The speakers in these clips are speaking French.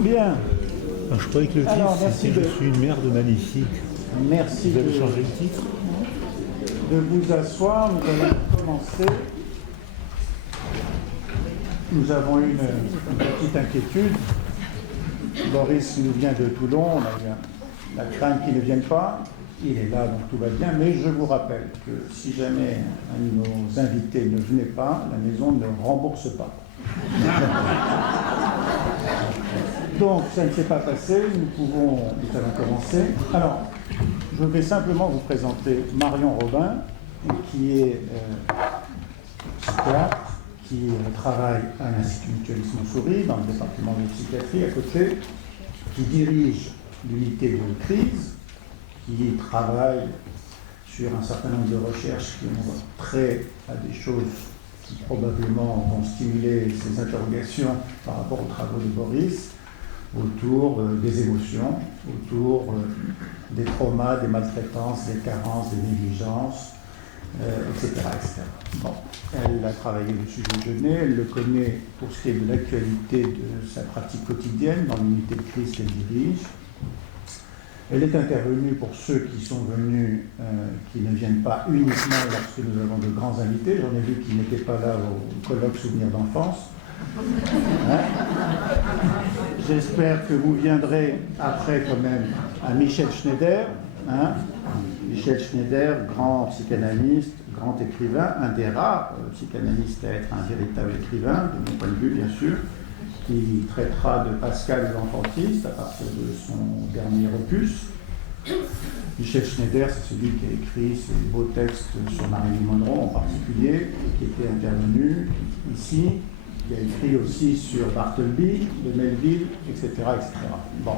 Bien. Ah, je croyais que le titre, c'était Je suis une merde magnifique. Merci Vous avez changé le titre de vous asseoir. Nous allons commencer. Nous avons une petite inquiétude. Boris nous vient de Toulon. On a la crainte qu'il ne vienne pas. Il est là, donc tout va bien. Mais je vous rappelle que si jamais un de nos invités ne venait pas, la maison ne rembourse pas. Donc, ça ne s'est pas passé. Nous allons commencer. Alors, je vais simplement vous présenter Marion Robin, qui est psychiatre, qui travaille à l'Institut Mutualisme Souris, dans le département de psychiatrie à côté, qui dirige l'unité de crise, qui travaille sur un certain nombre de recherches qui ont trait à des choses qui probablement vont stimuler ces interrogations par rapport aux travaux de Boris, autour des émotions, autour des traumas, des maltraitances, des carences, des négligences, etc., etc. Bon. Elle a travaillé le sujet Genet, elle le connaît pour ce qui est de l'actualité de sa pratique quotidienne dans l'unité de crise qu'elle dirige. Elle est intervenue pour ceux qui sont venus, qui ne viennent pas uniquement lorsque nous avons de grands invités. J'en ai vu qui n'étaient pas là au colloque Souvenirs d'enfance. Hein? J'espère que vous viendrez après quand même à Michel Schneider. Hein? Michel Schneider, grand psychanalyste, grand écrivain, un des rares psychanalystes à être un véritable écrivain, de mon point de vue bien sûr, qui traitera de Pascal l'enfantiste à partir de son dernier opus. Michel Schneider, c'est celui qui a écrit ces beaux textes sur Marilyn Monroe en particulier, qui était intervenu ici, qui a écrit aussi sur Bartleby, de Melville, etc., etc. Bon.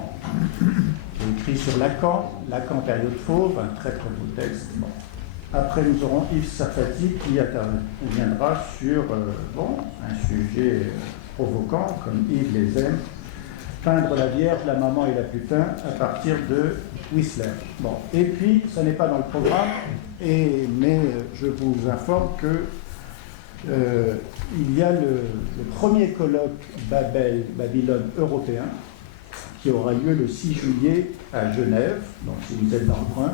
Qui a écrit sur Lacan, période fauve, un très très beau texte. Bon. Après, nous aurons Yves Sarfati qui viendra sur un sujet provoquant, comme Yves les aime, peindre la Vierge, la maman et la putain, à partir de Whistler. Bon. Et puis, ça n'est pas dans le programme, mais je vous informe que il y a le premier colloque Babylone européen qui aura lieu le 6 juillet à Genève, donc si vous êtes dans le coin,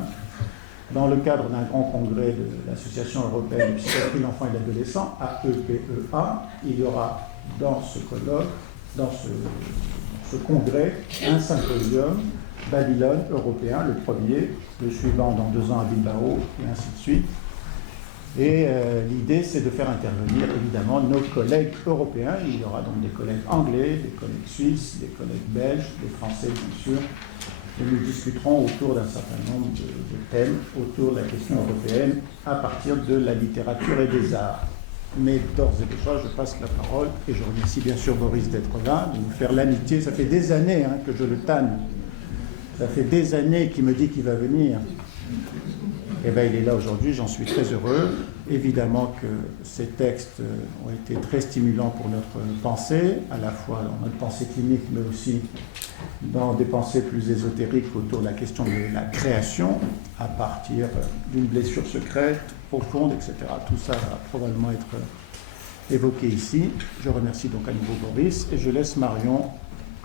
dans le cadre d'un grand congrès de l'Association européenne de psychiatrie de l'enfant et de l'adolescent, AEPEA. Il y aura dans ce colloque, dans ce congrès, un symposium Babylone européen, le premier, le suivant dans 2 ans à Bilbao, et ainsi de suite. Et l'idée, c'est de faire intervenir évidemment nos collègues européens. Il y aura donc des collègues anglais, des collègues suisses, des collègues belges, des français bien sûr. Et nous discuterons autour d'un certain nombre de thèmes, autour de la question européenne, à partir de la littérature et des arts. Mais d'ores et déjà, je passe la parole, et je remercie bien sûr Boris d'être là, de nous faire l'amitié. Ça fait des années que je le tanne. Ça fait des années qu'il me dit qu'il va venir. Eh bien, il est là aujourd'hui, j'en suis très heureux. Évidemment que ces textes ont été très stimulants pour notre pensée, à la fois dans notre pensée clinique, mais aussi dans des pensées plus ésotériques autour de la question de la création, à partir d'une blessure secrète, profonde, etc. Tout ça va probablement être évoqué ici. Je remercie donc à nouveau Boris, et je laisse Marion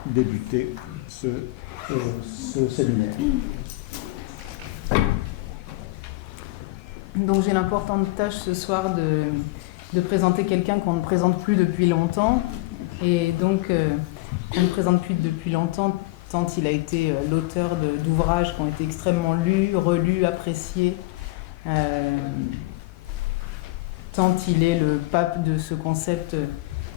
débuter ce séminaire. Donc j'ai l'importante tâche ce soir de présenter quelqu'un qu'on ne présente plus depuis longtemps, et donc qu'on ne présente plus depuis longtemps tant il a été l'auteur d'ouvrages qui ont été extrêmement lus, relus, appréciés, tant il est le pape de ce concept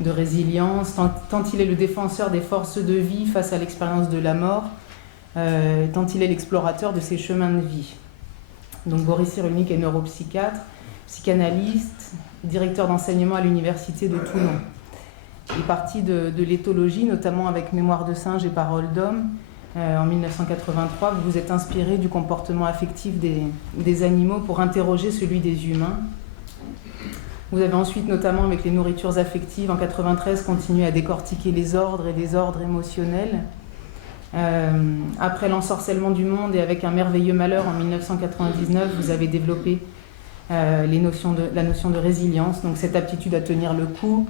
de résilience, tant il est le défenseur des forces de vie face à l'expérience de la mort, tant il est l'explorateur de ces chemins de vie. Donc Boris Cyrulnik est neuropsychiatre, psychanalyste, directeur d'enseignement à l'université de Toulon. Il est parti de l'éthologie, notamment avec Mémoire de singe et Paroles d'homme. En 1983, vous vous êtes inspiré du comportement affectif des animaux pour interroger celui des humains. Vous avez ensuite, notamment avec les nourritures affectives, en 1993, continué à décortiquer les ordres et désordres émotionnels. Après l'ensorcellement du monde et avec un merveilleux malheur en 1999, vous avez développé la notion de résilience, donc cette aptitude à tenir le coup,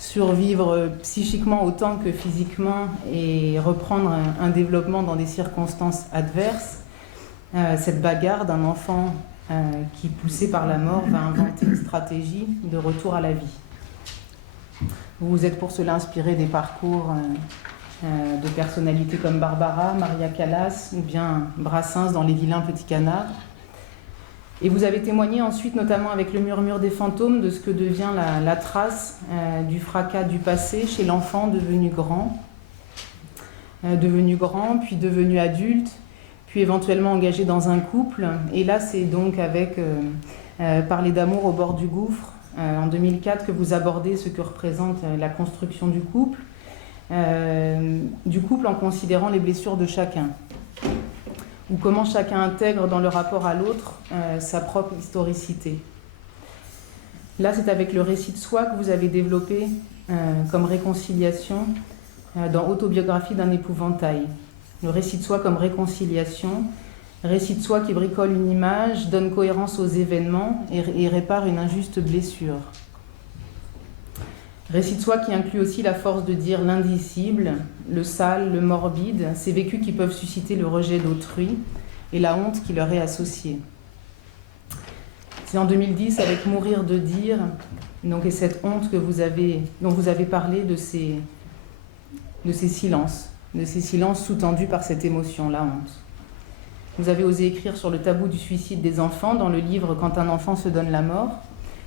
survivre psychiquement autant que physiquement et reprendre un développement dans des circonstances adverses, cette bagarre d'un enfant qui, poussé par la mort, va inventer une stratégie de retour à la vie. Vous vous êtes pour cela inspiré des parcours de personnalités comme Barbara, Maria Callas ou bien Brassens dans Les vilains petits canards. Et vous avez témoigné ensuite, notamment avec Le murmure des fantômes, de ce que devient la trace du fracas du passé chez l'enfant devenu grand, puis devenu adulte, puis éventuellement engagé dans un couple. Et là, c'est donc avec Parler d'amour au bord du gouffre, en 2004, que vous abordez ce que représente la construction du couple en considérant les blessures de chacun, ou comment chacun intègre dans le rapport à l'autre sa propre historicité. Là, c'est avec le récit de soi que vous avez développé comme réconciliation dans Autobiographie d'un épouvantail. Le récit de soi comme réconciliation, récit de soi qui bricole une image, donne cohérence aux événements et répare une injuste blessure. Récit de soi qui inclut aussi la force de dire l'indicible, le sale, le morbide, ces vécus qui peuvent susciter le rejet d'autrui et la honte qui leur est associée. C'est en 2010, avec Mourir de dire, donc, et cette honte dont vous avez parlé de ces silences sous-tendus par cette émotion, la honte. Vous avez osé écrire sur le tabou du suicide des enfants dans le livre Quand un enfant se donne la mort,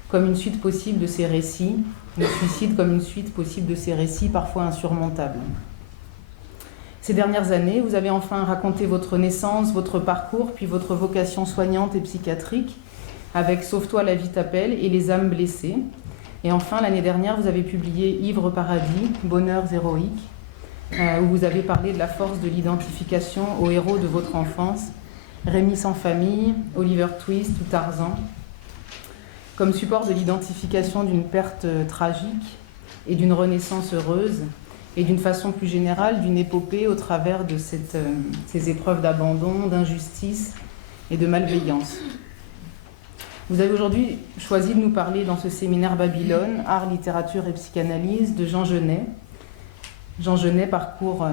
comme une suite possible de ces récits, le suicide comme une suite possible de ces récits parfois insurmontables. Ces dernières années, vous avez enfin raconté votre naissance, votre parcours, puis votre vocation soignante et psychiatrique, avec Sauve-toi, la vie t'appelle et Les âmes blessées. Et enfin, l'année dernière, vous avez publié Ivre paradis, bonheurs héroïques, où vous avez parlé de la force de l'identification aux héros de votre enfance, Rémi sans famille, Oliver Twist ou Tarzan, comme support de l'identification d'une perte tragique et d'une renaissance heureuse, et d'une façon plus générale d'une épopée au travers de ces épreuves d'abandon, d'injustice et de malveillance. Vous avez aujourd'hui choisi de nous parler dans ce séminaire Babylone, Art, littérature et psychanalyse de Jean Genet. Jean Genet, parcours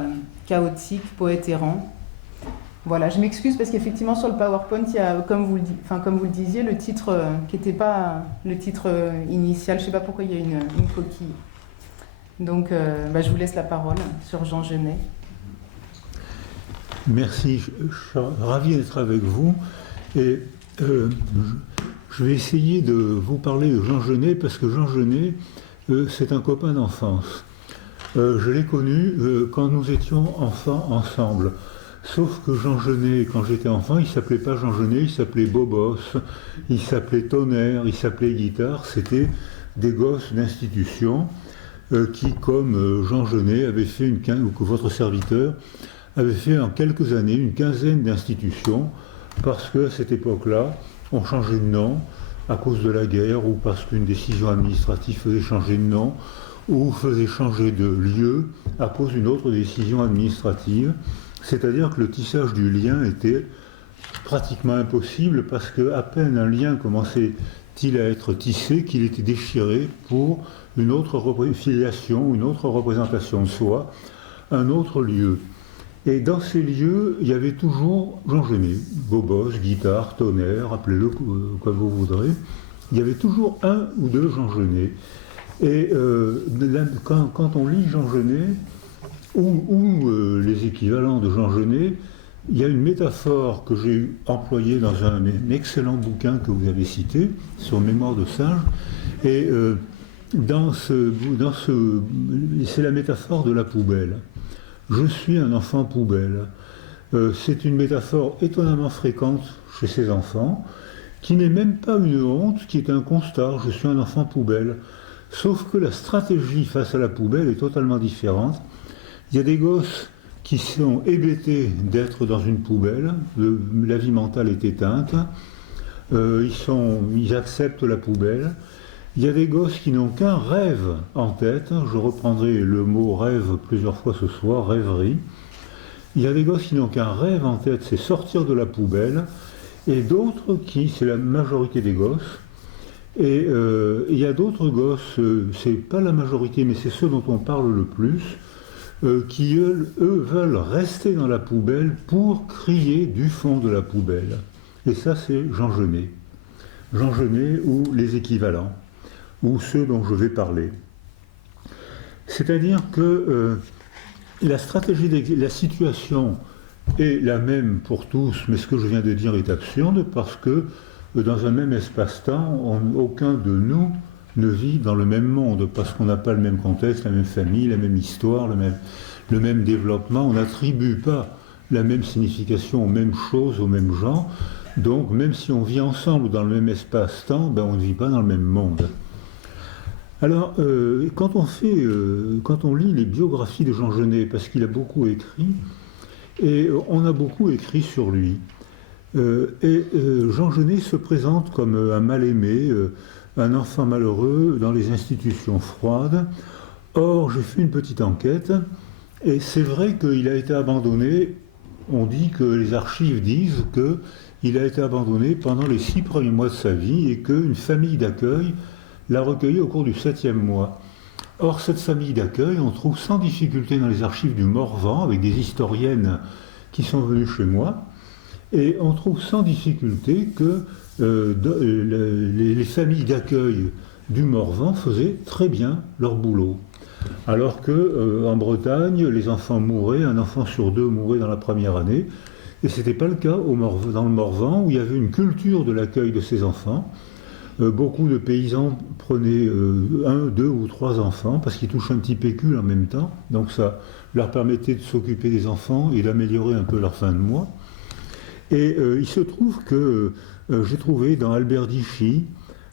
chaotique, poète errant. Voilà, je m'excuse parce qu'effectivement sur le PowerPoint, il y a, comme vous le disiez, le titre qui n'était pas le titre initial. Je ne sais pas pourquoi il y a une coquille. Donc je vous laisse la parole sur Jean Genet. Merci, je suis ravi d'être avec vous. Et je vais essayer de vous parler de Jean Genet parce que Jean Genet, c'est un copain d'enfance. Je l'ai connu quand nous étions enfants ensemble. Sauf que Jean Genet, quand j'étais enfant, il ne s'appelait pas Jean Genet, il s'appelait Bobos, il s'appelait Tonnerre, il s'appelait Guitare. C'était des gosses d'institution qui, comme Jean Genet, avait fait ou que votre serviteur avait fait en quelques années une quinzaine d'institutions, parce qu'à cette époque-là, on changeait de nom à cause de la guerre, ou parce qu'une décision administrative faisait changer de nom, ou faisait changer de lieu à cause d'une autre décision administrative. C'est-à-dire que le tissage du lien était pratiquement impossible parce qu'à peine un lien commençait-il à être tissé qu'il était déchiré pour une autre filiation, une autre représentation de soi, un autre lieu. Et dans ces lieux, il y avait toujours Jean Genet, Bobos, Guitare, Tonnerre, appelez-le comme vous voudrez. Il y avait toujours un ou deux Jean Genet. Et quand on lit Jean Genet, ou les équivalents de Jean Genet, il y a une métaphore que j'ai employée dans un excellent bouquin que vous avez cité, sur Mémoire de singe, et c'est la métaphore de la poubelle. Je suis un enfant poubelle. C'est une métaphore étonnamment fréquente chez ces enfants, qui n'est même pas une honte, qui est un constat, je suis un enfant poubelle. Sauf que la stratégie face à la poubelle est totalement différente. Il y a des gosses qui sont hébétés d'être dans une poubelle, la vie mentale est éteinte, ils acceptent la poubelle. Il y a des gosses qui n'ont qu'un rêve en tête, je reprendrai le mot rêve plusieurs fois ce soir, rêverie. Il y a des gosses qui n'ont qu'un rêve en tête, c'est sortir de la poubelle, et d'autres qui, c'est la majorité des gosses, Et il y a d'autres gosses, c'est pas la majorité, mais c'est ceux dont on parle le plus, qui eux veulent rester dans la poubelle pour crier du fond de la poubelle. Et ça, c'est Jean Genet. Jean Genet ou les équivalents, ou ceux dont je vais parler. C'est-à-dire que la stratégie, la situation est la même pour tous, mais ce que je viens de dire est absurde parce que dans un même espace-temps, aucun de nous ne vit dans le même monde parce qu'on n'a pas le même contexte, la même famille, la même histoire, le même développement. On n'attribue pas la même signification aux mêmes choses, aux mêmes gens. Donc, même si on vit ensemble dans le même espace-temps, ben, on ne vit pas dans le même monde. Alors, quand on lit les biographies de Jean Genet, parce qu'il a beaucoup écrit, et on a beaucoup écrit sur lui, Jean Genet se présente comme un mal-aimé, un enfant malheureux dans les institutions froides. Or, j'ai fait une petite enquête, et c'est vrai qu'il a été abandonné. On dit que les archives disent qu'il a été abandonné pendant les 6 premiers mois de sa vie et qu'une famille d'accueil l'a recueilli au cours du 7e mois. Or, cette famille d'accueil, on trouve sans difficulté dans les archives du Morvan, avec des historiennes qui sont venues chez moi, et on trouve sans difficulté que les familles d'accueil du Morvan faisaient très bien leur boulot. Alors qu'en Bretagne, les enfants mouraient, un enfant sur 2 mourait dans la première année, et ce n'était pas le cas dans le Morvan, où il y avait une culture de l'accueil de ces enfants. Beaucoup de paysans prenaient 1, 2 ou 3 enfants parce qu'ils touchent un petit pécule en même temps, donc ça leur permettait de s'occuper des enfants et d'améliorer un peu leur fin de mois. Et il se trouve que j'ai trouvé dans Albertichy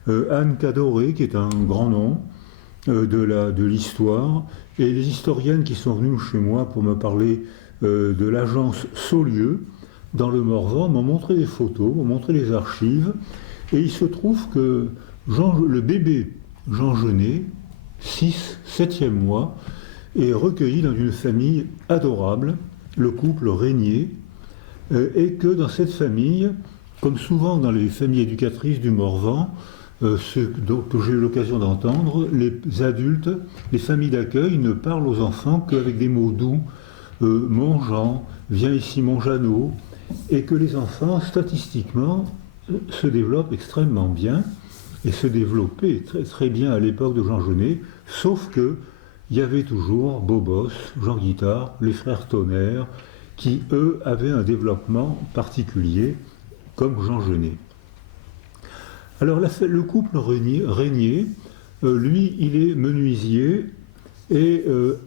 Anne Cadoré, qui est un grand nom de l'histoire, et les historiennes qui sont venues chez moi pour me parler de l'agence Saulieu dans le Morvan m'ont montré des photos, m'ont montré les archives. Et il se trouve que le bébé Jean Genet, 7e mois, est recueilli dans une famille adorable, le couple Régnier, et que dans cette famille, comme souvent dans les familles éducatrices du Morvan, ce que j'ai eu l'occasion d'entendre, les adultes, les familles d'accueil ne parlent aux enfants qu'avec des mots doux, mon Jean, viens ici mon Jeannot, et que les enfants, statistiquement, se développe extrêmement bien et se développait très, très bien à l'époque de Jean Genet, sauf que il y avait toujours Bobos, Jean Guittard, les frères Tonnerre, qui eux avaient un développement particulier comme Jean Genet. Alors le couple Régnier, lui il est menuisier et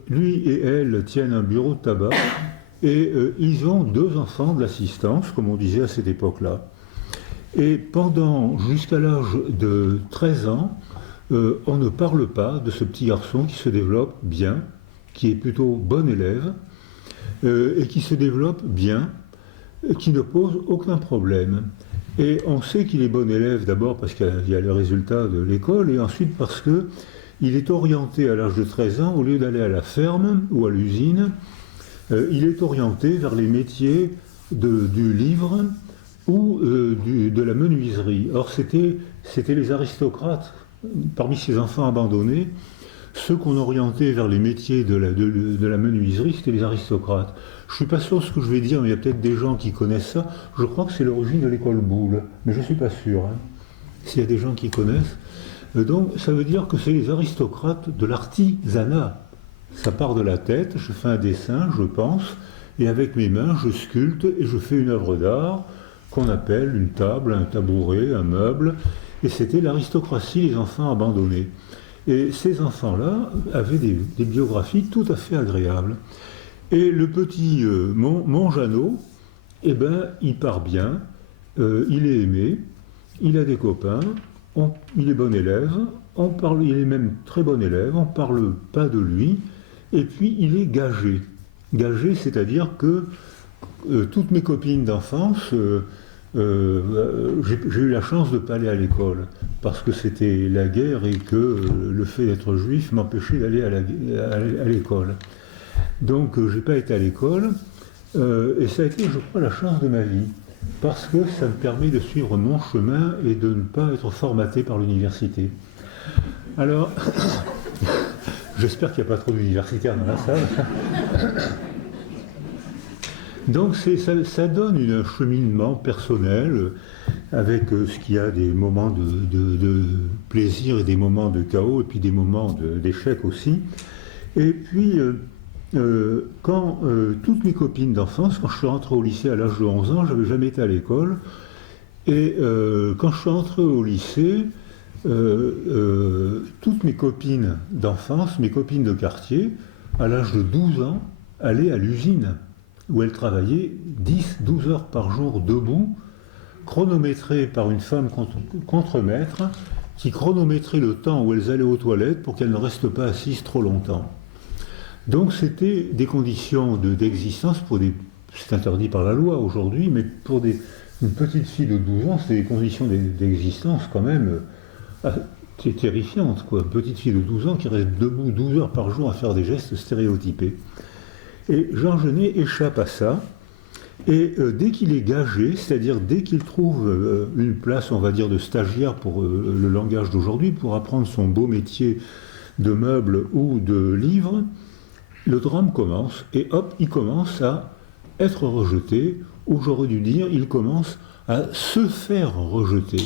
lui et elle tiennent un bureau de tabac et ils ont 2 enfants de l'assistance, comme on disait à cette époque-là. Et jusqu'à l'âge de 13 ans, on ne parle pas de ce petit garçon qui se développe bien, qui est plutôt bon élève, et qui se développe bien, qui ne pose aucun problème. Et on sait qu'il est bon élève d'abord parce qu'il y a le résultat de l'école, et ensuite parce qu'il est orienté à l'âge de 13 ans, au lieu d'aller à la ferme ou à l'usine, il est orienté vers les métiers du livre, ou de la menuiserie. Or, c'était les aristocrates, parmi ces enfants abandonnés, ceux qu'on orientait vers les métiers de la menuiserie, c'était les aristocrates. Je ne suis pas sûr de ce que je vais dire, mais il y a peut-être des gens qui connaissent ça. Je crois que c'est l'origine de l'école Boulle, mais je ne suis pas sûr, hein, s'il y a des gens qui connaissent. Donc, ça veut dire que c'est les aristocrates de l'artisanat. Ça part de la tête, je fais un dessin, je pense, et avec mes mains, je sculpte et je fais une œuvre d'art qu'on appelle une table, un tabouret, un meuble, et c'était l'aristocratie, les enfants abandonnés. Et ces enfants-là avaient des biographies tout à fait agréables. Et le petit mon Jeannot, eh ben, il part bien, il est aimé, il a des copains, il est bon élève, il est même très bon élève, on ne parle pas de lui, et puis il est gagé. Gagé, c'est-à-dire que toutes mes copines d'enfance, j'ai eu la chance de ne pas aller à l'école parce que c'était la guerre et que le fait d'être juif m'empêchait d'aller à l'école. Donc j'ai pas été à l'école et ça a été, je crois, la chance de ma vie. parce que ça me permet de suivre mon chemin et de ne pas être formaté par l'université. Alors, j'espère qu'il n'y a pas trop d'universitaires dans la salle. Donc ça donne un cheminement personnel avec ce qu'il y a des moments de plaisir et des moments de chaos et puis des moments d'échec aussi. Et puis quand toutes mes copines d'enfance, quand je suis rentré au lycée à l'âge de 11 ans, je n'avais jamais été à l'école. Et quand je suis rentré au lycée, toutes mes copines d'enfance, mes copines de quartier, à l'âge de 12 ans, allaient à l'usine où elles travaillaient 10-12 heures par jour debout, chronométrées par une femme contremaître qui chronométrait le temps où elles allaient aux toilettes pour qu'elles ne restent pas assises trop longtemps. Donc c'était des conditions d'existence pour des... C'est interdit par la loi aujourd'hui, mais pour une petite fille de 12 ans, c'était des conditions d'existence quand même terrifiantes, quoi. Une petite fille de 12 ans qui reste debout 12 heures par jour à faire des gestes stéréotypés. Et Jean Genet échappe à ça, et dès qu'il est gagé, c'est-à-dire dès qu'il trouve une place, on va dire, de stagiaire pour le langage d'aujourd'hui, pour apprendre son beau métier de meuble ou de livre, le drame commence, et hop, il commence à être rejeté, ou j'aurais dû dire, il commence à se faire rejeter.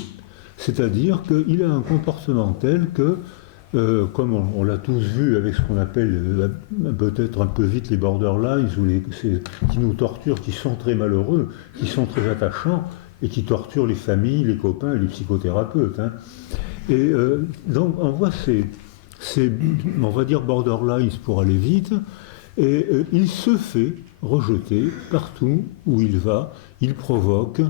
C'est-à-dire qu'il a un comportement tel que, comme on l'a tous vu avec ce qu'on appelle peut-être un peu vite les borderlines, qui nous torturent, qui sont très malheureux, qui sont très attachants, et qui torturent les familles, les copains et les psychothérapeutes. Hein. Et donc on voit on va dire borderlines pour aller vite, et il se fait rejeter partout où il va, il provoque,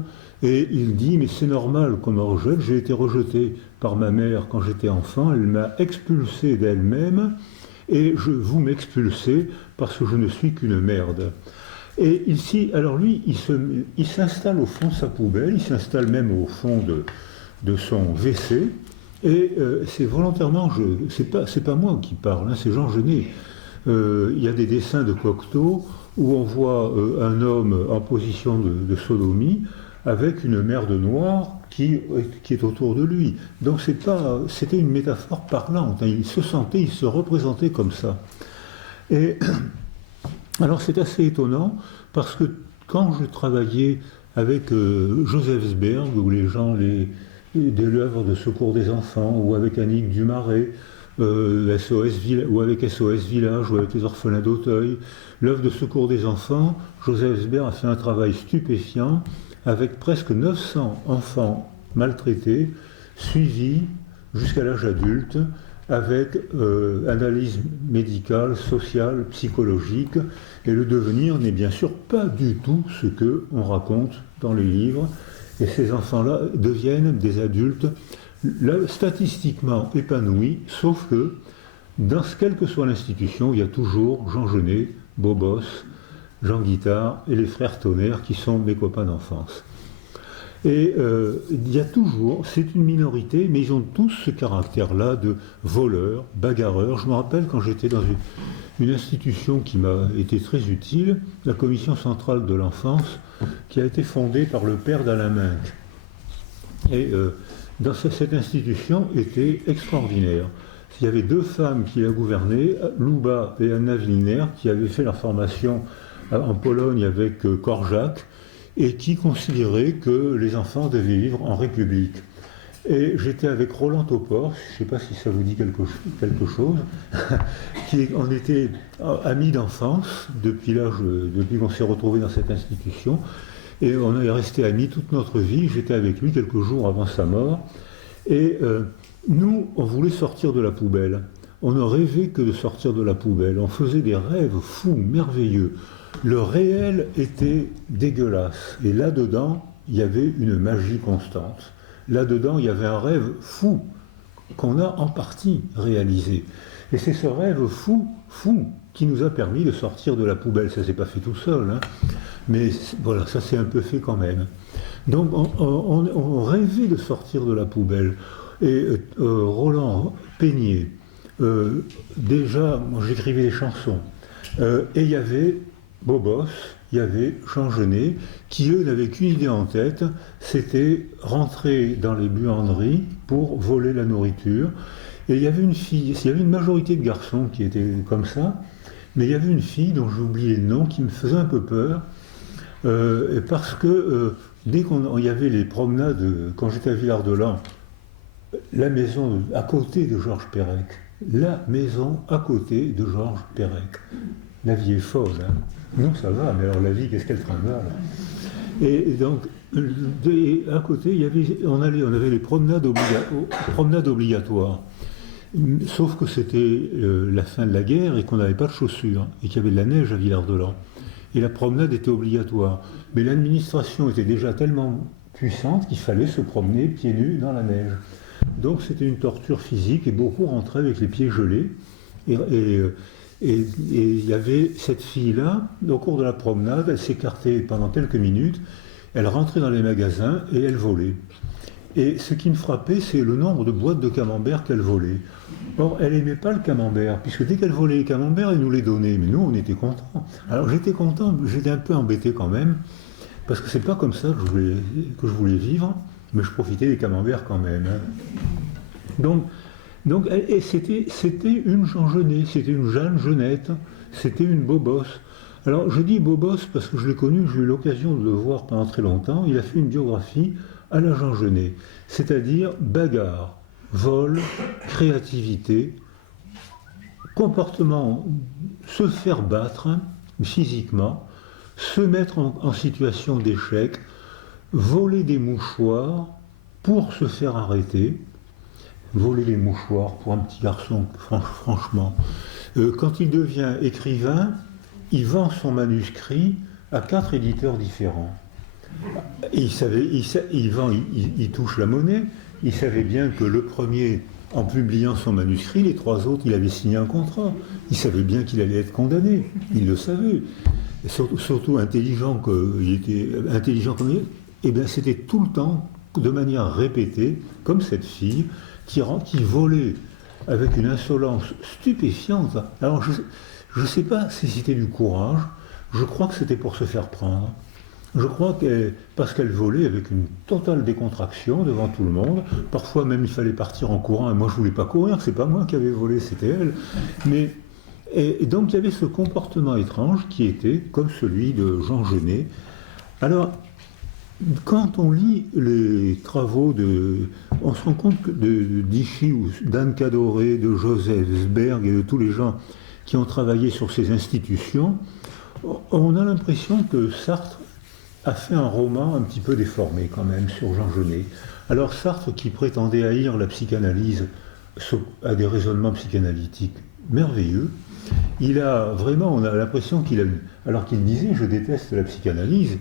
et il dit, mais c'est normal qu'on me rejette, j'ai été rejeté par ma mère quand j'étais enfant, elle m'a expulsé d'elle-même, et vous m'expulsez parce que je ne suis qu'une merde. Et ici, alors lui, il s'installe au fond de sa poubelle, il s'installe même au fond de son WC, et c'est volontairement, c'est pas moi qui parle, hein, c'est Jean Genet. Il y a des dessins de Cocteau où on voit un homme en position de sodomie avec une merde noire qui est autour de lui. Donc c'était une métaphore parlante, hein. Il se représentait comme ça. Et alors c'est assez étonnant parce que quand je travaillais avec Joseph Sberg ou des œuvres de secours des enfants, ou avec Annick Dumaret, ou avec SOS Village, ou avec les orphelins d'Auteuil, l'œuvre de secours des enfants, Joseph Sberg a fait un travail stupéfiant avec presque 900 enfants maltraités, suivis jusqu'à l'âge adulte, avec analyse médicale, sociale, psychologique, et le devenir n'est bien sûr pas du tout ce qu'on raconte dans les livres, et ces enfants-là deviennent des adultes statistiquement épanouis, sauf que, quelle que soit l'institution, il y a toujours Jean Genet, Bobos, Jean Guittard et les frères Tonnerre qui sont mes copains d'enfance. Et il y a toujours, c'est une minorité, mais ils ont tous ce caractère-là de voleurs, bagarreurs. Je me rappelle quand j'étais dans une institution qui m'a été très utile, la Commission centrale de l'enfance, qui a été fondée par le père d'Alain Minck. Et cette institution était extraordinaire. Il y avait deux femmes qui la gouvernaient, Louba et Anna Wilner, qui avaient fait leur formation en Pologne avec Korczak, et qui considéraient que les enfants devaient vivre en République. Et j'étais avec Roland Topor, je ne sais pas si ça vous dit quelque chose, on était amis d'enfance depuis qu'on s'est retrouvés dans cette institution, et on est resté amis toute notre vie. J'étais avec lui quelques jours avant sa mort, et nous, on voulait sortir de la poubelle. On ne rêvait que de sortir de la poubelle. On faisait des rêves fous, merveilleux. Le réel était dégueulasse. Et là-dedans, il y avait une magie constante. Là-dedans, il y avait un rêve fou qu'on a en partie réalisé. Et c'est ce rêve fou, qui nous a permis de sortir de la poubelle. Ça ne s'est pas fait tout seul, hein. Mais voilà, ça s'est un peu fait quand même. Donc on rêvait de sortir de la poubelle. Et Roland peignait. Déjà, moi j'écrivais des chansons. Et il y avait Bobos, il y avait Jean Genet, qui eux n'avaient qu'une idée en tête, c'était rentrer dans les buanderies pour voler la nourriture. Et il y avait une fille, il y avait une majorité de garçons qui étaient comme ça, mais il y avait une fille dont j'ai oublié le nom qui me faisait un peu peur, parce que dès qu'il y avait les promenades, quand j'étais à Villard-de-Lans, la maison à côté de Georges Perec, la maison à côté de Georges Perec. La vie est folle, hein. Nous ça va, mais alors la vie, qu'est-ce qu'elle trimballe? Et donc, à côté, on avait les promenades obligatoires. Sauf que c'était la fin de la guerre et qu'on n'avait pas de chaussures, et qu'il y avait de la neige à Villard-de-Lans. Et la promenade était obligatoire. Mais l'administration était déjà tellement puissante qu'il fallait se promener pieds nus dans la neige. Donc c'était une torture physique et beaucoup rentraient avec les pieds gelés. Et il y avait cette fille-là, au cours de la promenade, elle s'écartait pendant quelques minutes, elle rentrait dans les magasins et elle volait. Et ce qui me frappait, c'est le nombre de boîtes de camembert qu'elle volait. Or, elle n'aimait pas le camembert, puisque dès qu'elle volait les camemberts, elle nous les donnait. Mais nous, on était contents. Alors j'étais content, j'étais un peu embêté quand même, parce que c'est pas comme ça que je voulais vivre, mais je profitais des camemberts quand même. Hein. Donc c'était une Jean Genet, c'était une Jeanne Genette, c'était une Bobos. Alors je dis Bobos parce que je l'ai connu, j'ai eu l'occasion de le voir pendant très longtemps. Il a fait une biographie à la Jean Genet, c'est-à-dire bagarre, vol, créativité, comportement, se faire battre physiquement, se mettre en situation d'échec, voler des mouchoirs pour se faire arrêter. Voler les mouchoirs pour un petit garçon, franchement. Quand il devient écrivain, il vend son manuscrit à 4 éditeurs différents. Il touche la monnaie. Il savait bien que le premier, en publiant son manuscrit, les 3 autres, il avait signé un contrat. Il savait bien qu'il allait être condamné. Il le savait. Et surtout intelligent, il était intelligent comme il est. Et bien c'était tout le temps, de manière répétée, comme cette fille, qui volait avec une insolence stupéfiante. Alors je ne sais pas si c'était du courage, je crois que c'était pour se faire prendre. Je crois parce qu'elle volait avec une totale décontraction devant tout le monde. Parfois même il fallait partir en courant, et moi je ne voulais pas courir, c'est pas moi qui avais volé, c'était elle. Et donc il y avait ce comportement étrange qui était comme celui de Jean Genet. Alors, quand on lit les travaux on se rend compte de d'Ichy ou d'Anne Cadoré, de Joseph Sberg et de tous les gens qui ont travaillé sur ces institutions, on a l'impression que Sartre a fait un roman un petit peu déformé quand même sur Jean Genet. Alors Sartre, qui prétendait haïr la psychanalyse, a des raisonnements psychanalytiques merveilleux. On a l'impression alors qu'il disait « je déteste la psychanalyse »,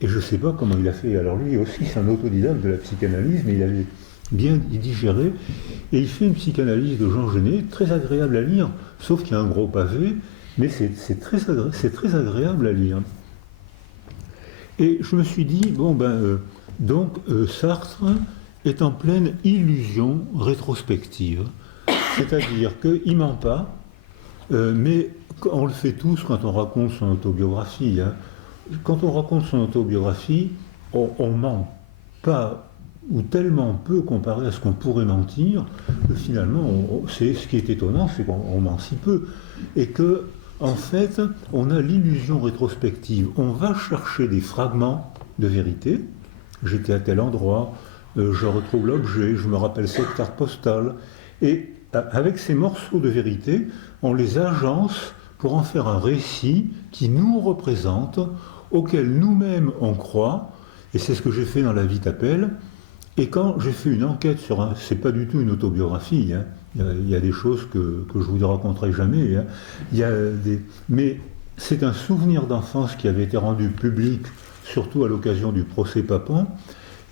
et je ne sais pas comment il a fait. Alors lui aussi, c'est un autodidacte de la psychanalyse, mais il avait bien digéré. Et il fait une psychanalyse de Jean Genet, très agréable à lire, sauf qu'il y a un gros pavé, mais c'est très agréable à lire. Et je me suis dit, Sartre est en pleine illusion rétrospective. C'est-à-dire qu'il ne ment pas, mais on le fait tous quand on raconte son autobiographie. Hein. Quand on raconte son autobiographie, on ment pas ou tellement peu comparé à ce qu'on pourrait mentir, que finalement, c'est ce qui est étonnant, c'est qu'on ment si peu. Et que, en fait, on a l'illusion rétrospective. On va chercher des fragments de vérité. J'étais à tel endroit, je retrouve l'objet, je me rappelle cette carte postale. Et avec ces morceaux de vérité, on les agence pour en faire un récit qui nous représente, auquel nous-mêmes on croit, et c'est ce que j'ai fait dans La vie t'appelle. Et quand j'ai fait une enquête c'est pas du tout une autobiographie, hein. Il y a des choses que je vous raconterai jamais, hein. Mais c'est un souvenir d'enfance qui avait été rendu public, surtout à l'occasion du procès Papon,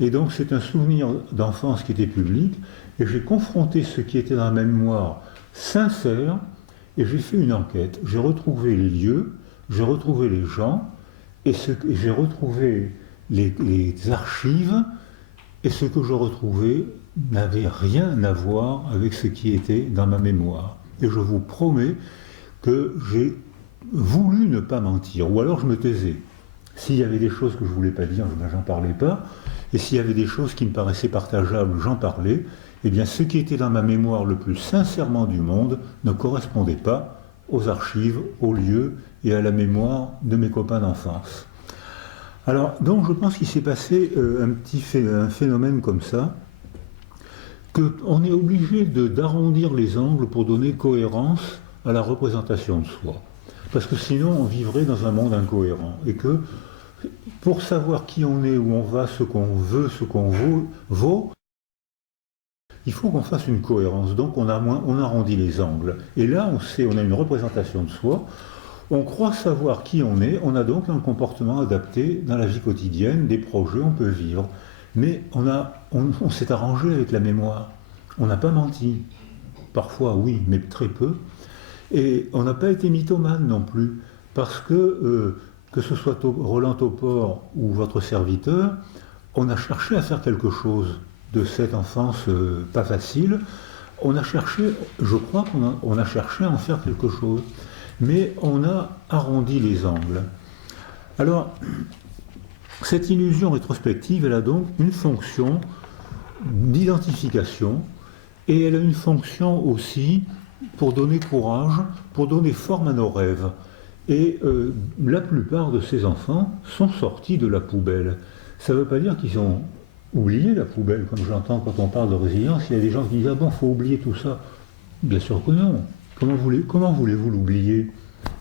et donc c'est un souvenir d'enfance qui était public, et j'ai confronté ce qui était dans ma mémoire sincère, et j'ai fait une enquête. J'ai retrouvé les lieux, j'ai retrouvé les gens, et j'ai retrouvé les archives, et ce que je retrouvais n'avait rien à voir avec ce qui était dans ma mémoire. Et je vous promets que j'ai voulu ne pas mentir, ou alors je me taisais. S'il y avait des choses que je ne voulais pas dire, ben, j'en parlais pas, et s'il y avait des choses qui me paraissaient partageables, j'en parlais. Eh bien, ce qui était dans ma mémoire le plus sincèrement du monde ne correspondait pas aux archives, aux lieux et à la mémoire de mes copains d'enfance. Alors, donc, je pense qu'il s'est passé un phénomène comme ça, qu'on est obligé d'arrondir les angles pour donner cohérence à la représentation de soi. Parce que sinon, on vivrait dans un monde incohérent. Et que, pour savoir qui on est, où on va, ce qu'on veut, ce qu'on vaut, il faut qu'on fasse une cohérence. Donc, on arrondit les angles. Et là, on a une représentation de soi. On croit savoir qui on est. On a donc un comportement adapté dans la vie quotidienne, des projets, on peut vivre. Mais on s'est arrangé avec la mémoire. On n'a pas menti. Parfois, oui, mais très peu. Et on n'a pas été mythomane non plus. Parce que ce soit Roland Topor ou votre serviteur, on a cherché à faire quelque chose de cette enfance pas facile. On a cherché, je crois qu'on a cherché à en faire quelque chose. Mais on a arrondi les angles. Alors, cette illusion rétrospective, elle a donc une fonction d'identification et elle a une fonction aussi pour donner courage, pour donner forme à nos rêves. Et la plupart de ces enfants sont sortis de la poubelle. Ça ne veut pas dire qu'ils ont oublié la poubelle, comme j'entends quand on parle de résilience. Il y a des gens qui disent « Ah bon, il faut oublier tout ça ». Bien sûr que non. Comment voulez-vous l'oublier?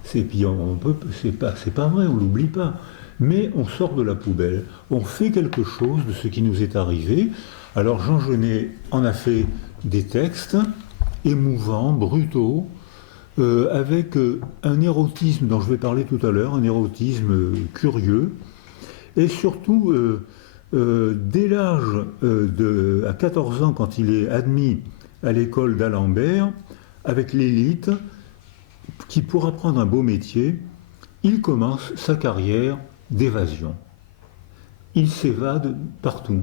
C'est pas vrai, on ne l'oublie pas. Mais on sort de la poubelle, on fait quelque chose de ce qui nous est arrivé. Alors Jean Genet en a fait des textes émouvants, brutaux, avec un érotisme dont je vais parler tout à l'heure, un érotisme curieux, et surtout, dès l'âge à 14 ans, quand il est admis à l'école d'Alembert, avec l'élite, qui pour apprendre un beau métier, il commence sa carrière d'évasion. Il s'évade partout.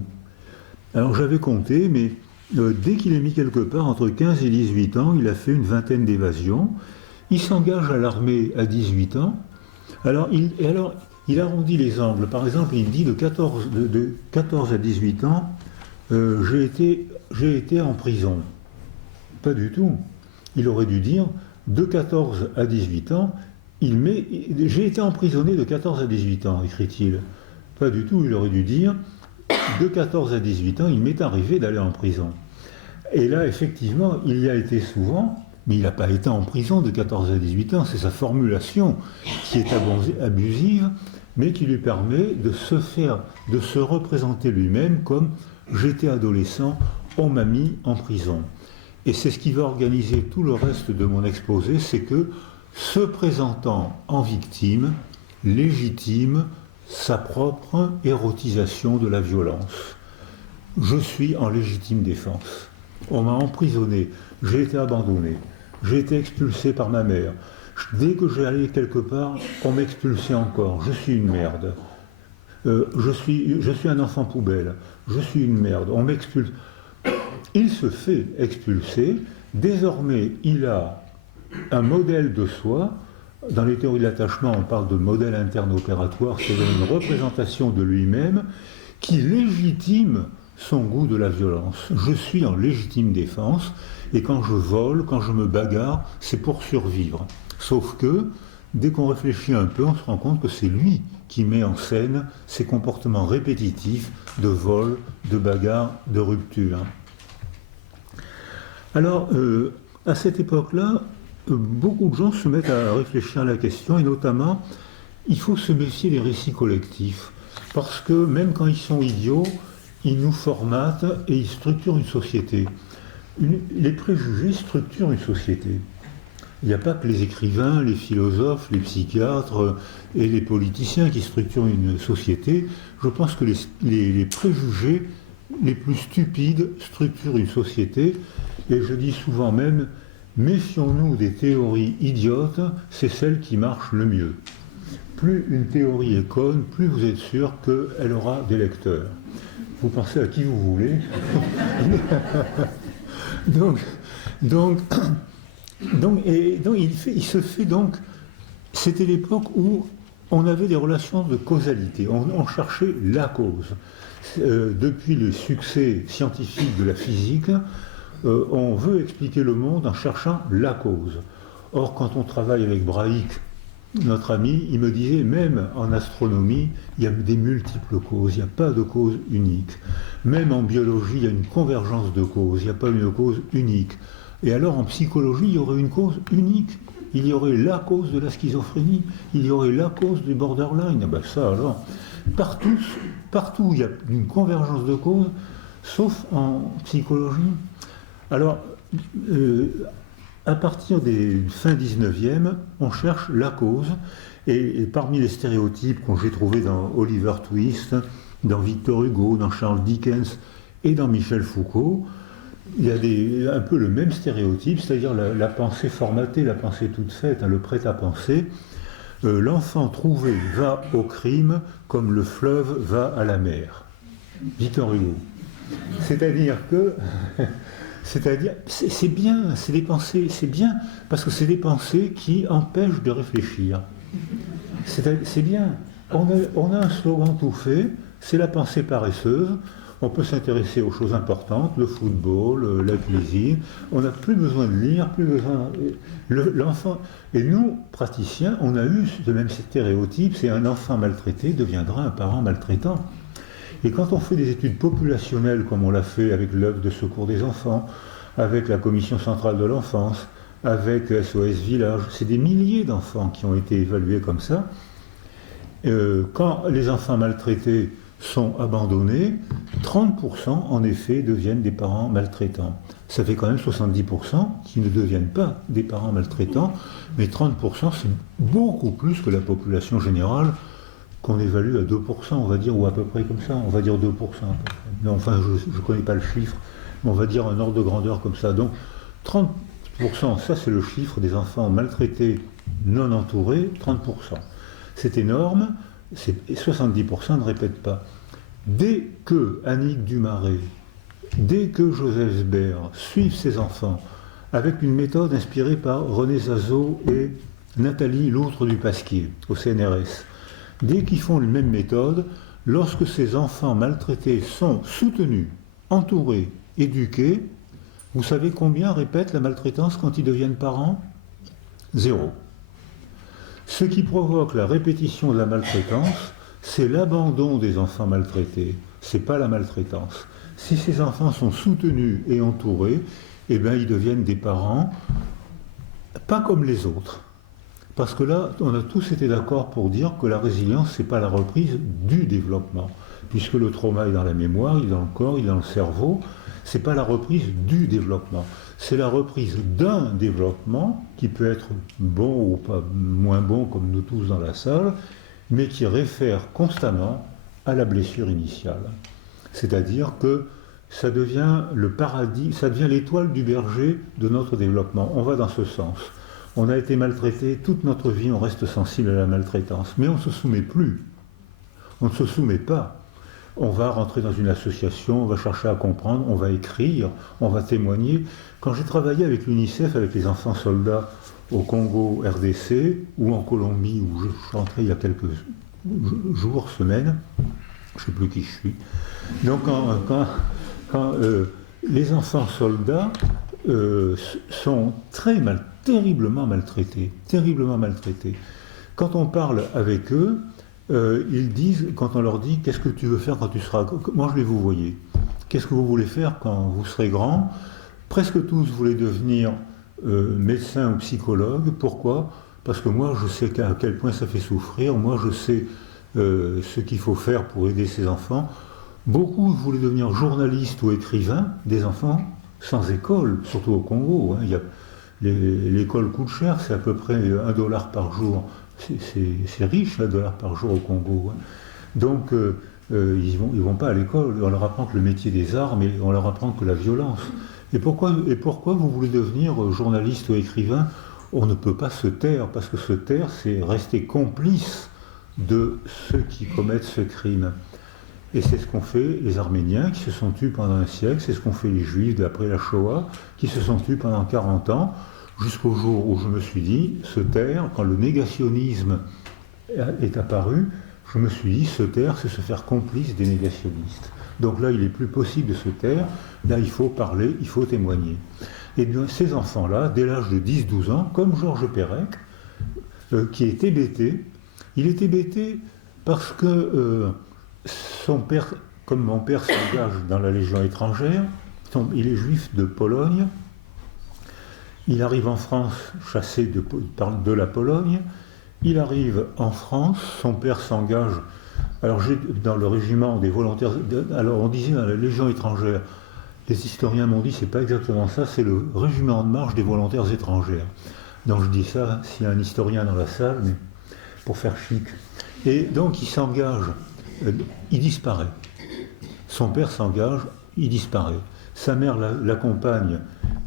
Alors j'avais compté, mais dès qu'il est mis quelque part, entre 15 et 18 ans, il a fait une vingtaine d'évasions. Il s'engage à l'armée à 18 ans. Alors il arrondit les angles. Par exemple, il dit de 14 à 18 ans, j'ai été en prison. Pas du tout. Il aurait dû dire, de 14 à 18 ans, j'ai été emprisonné de 14 à 18 ans, écrit-il. Pas du tout, il aurait dû dire, de 14 à 18 ans, il m'est arrivé d'aller en prison. Et là, effectivement, il y a été souvent, mais il n'a pas été en prison de 14 à 18 ans, c'est sa formulation qui est abusive, mais qui lui permet de se représenter lui-même comme « j'étais adolescent, on m'a mis en prison ». Et c'est ce qui va organiser tout le reste de mon exposé, c'est que, se présentant en victime, légitime sa propre érotisation de la violence. Je suis en légitime défense. On m'a emprisonné, j'ai été abandonné, j'ai été expulsé par ma mère. Dès que j'allais quelque part, on m'expulsait encore. Je suis une merde. Je suis un enfant poubelle. Je suis une merde. On m'expulse. Il se fait expulser. Désormais, il a un modèle de soi. Dans les théories de l'attachement, on parle de modèle interne opératoire, c'est-à-dire une représentation de lui-même qui légitime son goût de la violence. Je suis en légitime défense, et quand je vole, quand je me bagarre, c'est pour survivre. Sauf que, dès qu'on réfléchit un peu, on se rend compte que c'est lui qui met en scène ces comportements répétitifs de vol, de bagarre, de rupture. Alors, à cette époque-là, beaucoup de gens se mettent à réfléchir à la question, et notamment, il faut se méfier des récits collectifs, parce que même quand ils sont idiots, ils nous formatent et ils structurent une société. Les préjugés structurent une société. Il n'y a pas que les écrivains, les philosophes, les psychiatres et les politiciens qui structurent une société. Je pense que les préjugés les plus stupides structurent une société, et je dis souvent même, méfions-nous des théories idiotes, c'est celle qui marche le mieux. Plus une théorie est conne, plus vous êtes sûr qu'elle aura des lecteurs. Vous pensez à qui vous voulez. donc il se fait donc c'était l'époque où on avait des relations de causalité, on cherchait la cause. Depuis le succès scientifique de la physique, on veut expliquer le monde en cherchant la cause. Or, quand on travaille avec Braic, notre ami, il me disait, même en astronomie, il y a des multiples causes, il n'y a pas de cause unique. Même en biologie, il y a une convergence de causes, il n'y a pas une cause unique. Et alors, en psychologie, il y aurait une cause unique. Il y aurait la cause de la schizophrénie, il y aurait la cause du borderline. Ben ça, alors, partout, il y a une convergence de causes, sauf en psychologie. Alors, à partir des fin 19e, on cherche la cause, et parmi les stéréotypes que j'ai trouvés dans Oliver Twist, dans Victor Hugo, dans Charles Dickens et dans Michel Foucault, il y a un peu le même stéréotype, c'est-à-dire la pensée formatée, la pensée toute faite, le prêt-à-penser. L'enfant trouvé va au crime comme le fleuve va à la mer. Victor Hugo. C'est-à-dire que... c'est bien, c'est des pensées, c'est bien, parce que c'est des pensées qui empêchent de réfléchir. C'est bien. On a un slogan tout fait, c'est la pensée paresseuse. On peut s'intéresser aux choses importantes, le football, la cuisine. On n'a plus besoin de lire, plus besoin... L'enfant... Et nous, praticiens, on a eu ce même stéréotype, c'est un enfant maltraité deviendra un parent maltraitant. Et quand on fait des études populationnelles, comme on l'a fait avec l'œuvre de secours des enfants, avec la Commission centrale de l'enfance, avec SOS Village, c'est des milliers d'enfants qui ont été évalués comme ça. Quand les enfants maltraités sont abandonnés, 30% en effet deviennent des parents maltraitants. Ça fait quand même 70% qui ne deviennent pas des parents maltraitants, mais 30% c'est beaucoup plus que la population générale qu'on évalue à 2%, on va dire, ou à peu près comme ça, on va dire 2%. Non, enfin, je ne connais pas le chiffre, mais on va dire un ordre de grandeur comme ça. Donc 30%, ça c'est le chiffre des enfants maltraités, non entourés, 30%. C'est énorme. Et 70% ne répètent pas. Dès que Annick Dumaré, dès que Joseph Sber suivent ces enfants avec une méthode inspirée par René Zazot et Nathalie Loutre du Pasquier au CNRS, dès qu'ils font la même méthode, lorsque ces enfants maltraités sont soutenus, entourés, éduqués, vous savez combien répètent la maltraitance quand ils deviennent parents ? 0. Ce qui provoque la répétition de la maltraitance, c'est l'abandon des enfants maltraités, c'est pas la maltraitance. Si ces enfants sont soutenus et entourés, eh bien ils deviennent des parents pas comme les autres. Parce que là, on a tous été d'accord pour dire que la résilience, c'est pas la reprise du développement, puisque le trauma est dans la mémoire, il est dans le corps, il est dans le cerveau, c'est pas la reprise du développement. C'est la reprise d'un développement qui peut être bon ou pas moins bon comme nous tous dans la salle, mais qui réfère constamment à la blessure initiale. C'est-à-dire que ça devient le paradis, ça devient l'étoile du berger de notre développement. On va dans ce sens. On a été maltraité, toute notre vie on reste sensible à la maltraitance, mais on ne se soumet plus. On ne se soumet pas. On va rentrer dans une association, on va chercher à comprendre, on va écrire, on va témoigner. Quand j'ai travaillé avec l'UNICEF, avec les enfants soldats au Congo, RDC, ou en Colombie, où je suis rentré il y a quelques jours, semaines, je ne sais plus qui je suis. Donc quand les enfants soldats sont terriblement maltraités. Quand on parle avec eux, ils disent, quand on leur dit « Qu'est-ce que tu veux faire quand tu seras grand ?» Moi, je les vous voyez. Qu'est-ce que vous voulez faire quand vous serez grand ? Presque tous voulaient devenir médecin ou psychologue. Pourquoi ? Parce que moi, je sais à quel point ça fait souffrir. Moi, je sais ce qu'il faut faire pour aider ces enfants. Beaucoup voulaient devenir journalistes ou écrivains, des enfants sans école, surtout au Congo. Hein. L'école coûte cher, c'est à peu près $1 par jour. C'est riche, $1 par jour au Congo. Hein. Donc, ils vont pas à l'école. On leur apprend que le métier des armes et on leur apprend que la violence. Et pourquoi vous voulez devenir journaliste ou écrivain ? On ne peut pas se taire, parce que se taire, c'est rester complice de ceux qui commettent ce crime. Et c'est ce qu'ont fait les Arméniens, qui se sont tués pendant un siècle, c'est ce qu'ont fait les Juifs d'après la Shoah, qui se sont tués pendant 40 ans. jusqu'au jour où je me suis dit, se taire, quand le négationnisme est apparu, je me suis dit, se taire, c'est se faire complice des négationnistes. Donc là, il n'est plus possible de se taire, là, il faut parler, il faut témoigner. Et bien, ces enfants-là, dès l'âge de 10-12 ans, comme Georges Perec, qui est hébété, il est hébété parce que son père, comme mon père s'engage dans la Légion étrangère, il est juif de Pologne, il arrive en France chassé de la Pologne, il arrive en France, son père s'engage, alors dans le régiment des volontaires, alors on disait dans la Légion étrangère, les historiens m'ont dit c'est pas exactement ça, c'est le régiment de marche des volontaires étrangères. Donc je dis ça s'il y a un historien dans la salle, mais pour faire chic. Et donc il s'engage, il disparaît. Son père s'engage, il disparaît. Sa mère l'accompagne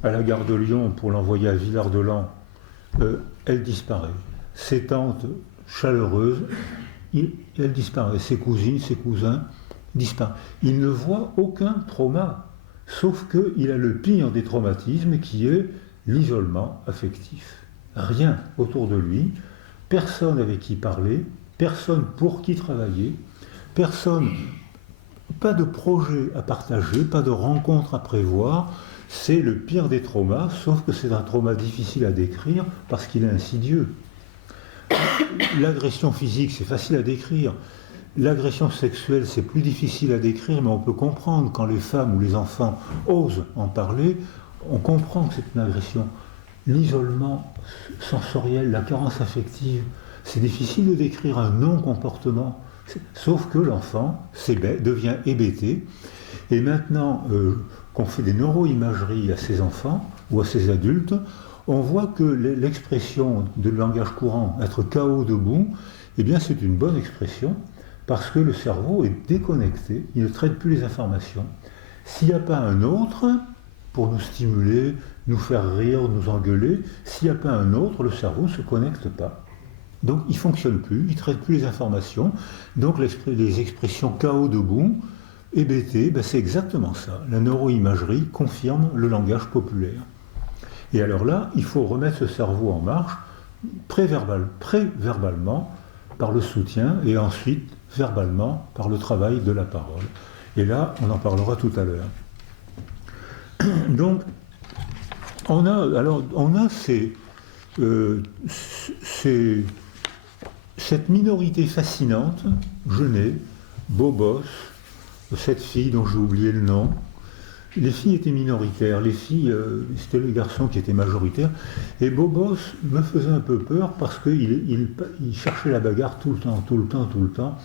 à la gare de Lyon pour l'envoyer à Villard-de-Lans, elle disparaît. Ses tantes chaleureuses, elle disparaît. Ses cousines, ses cousins disparaissent. Il ne voit aucun trauma, sauf qu'il a le pire des traumatismes qui est l'isolement affectif. Rien autour de lui, personne avec qui parler, personne pour qui travailler, personne, pas de projet à partager, pas de rencontre à prévoir. C'est le pire des traumas, sauf que c'est un trauma difficile à décrire parce qu'il est insidieux. L'agression physique, c'est facile à décrire. L'agression sexuelle, c'est plus difficile à décrire, mais on peut comprendre quand les femmes ou les enfants osent en parler, on comprend que c'est une agression. L'isolement sensoriel, la carence affective, c'est difficile de décrire un non-comportement, sauf que l'enfant devient hébété. Et maintenant qu'on fait des neuroimageries à ces enfants ou à ces adultes, on voit que l'expression de langage courant, être KO debout, eh bien c'est une bonne expression parce que le cerveau est déconnecté, il ne traite plus les informations. S'il n'y a pas un autre pour nous stimuler, nous faire rire, nous engueuler, s'il n'y a pas un autre, le cerveau ne se connecte pas. Donc il ne fonctionne plus, il ne traite plus les informations. Donc les expressions KO debout, hébété, ben c'est exactement ça. La neuroimagerie confirme le langage populaire. Et alors là, il faut remettre ce cerveau en marche préverbalement par le soutien et ensuite verbalement par le travail de la parole. Et là, on en parlera tout à l'heure. Donc, on a cette minorité fascinante, Genet, Bobos, cette fille dont j'ai oublié le nom. Les filles étaient minoritaires, les filles, c'était les garçons qui étaient majoritaires. Et Bobos me faisait un peu peur parce qu'il cherchait la bagarre tout le temps.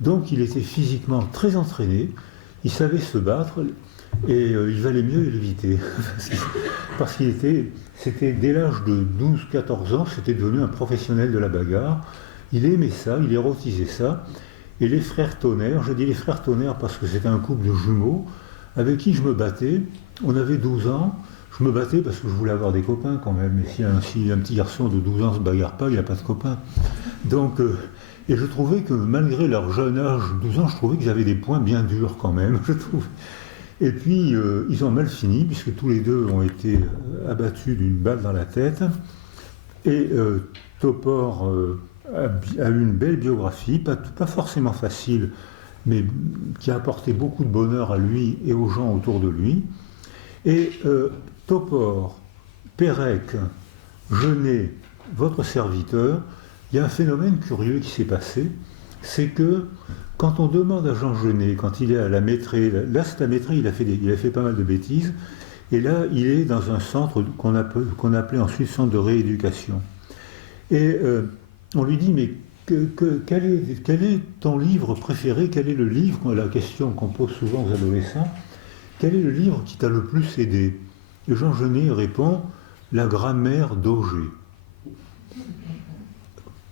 Donc il était physiquement très entraîné, il savait se battre et il valait mieux l'éviter. Parce c'était dès l'âge de 12-14 ans, c'était devenu un professionnel de la bagarre. Il aimait ça, il érotisait ça. Et les frères Tonnerre, je dis les frères Tonnerre parce que c'était un couple de jumeaux, avec qui je me battais. On avait 12 ans, je me battais parce que je voulais avoir des copains quand même. Et si un petit garçon de 12 ans ne se bagarre pas, il n'a pas de copains. Donc, et je trouvais que malgré leur jeune âge, 12 ans, je trouvais qu'ils avaient des poings bien durs quand même, je trouve. Et puis, ils ont mal fini, puisque tous les deux ont été abattus d'une balle dans la tête. Et Topor a eu une belle biographie, pas forcément facile, mais qui a apporté beaucoup de bonheur à lui et aux gens autour de lui. Et Topor, Perec, Genet, votre serviteur, il y a un phénomène curieux qui s'est passé, c'est que quand on demande à Jean Genet, quand il est à la Métrée, là c'est à Métrée, il a fait pas mal de bêtises, et là il est dans un centre qu'on appelait ensuite centre de rééducation. Et on lui dit, mais quel est ton livre préféré? Quel est le livre, la question qu'on pose souvent aux adolescents, quel est le livre qui t'a le plus aidé? Et Jean Genet répond, La grammaire d'Auger.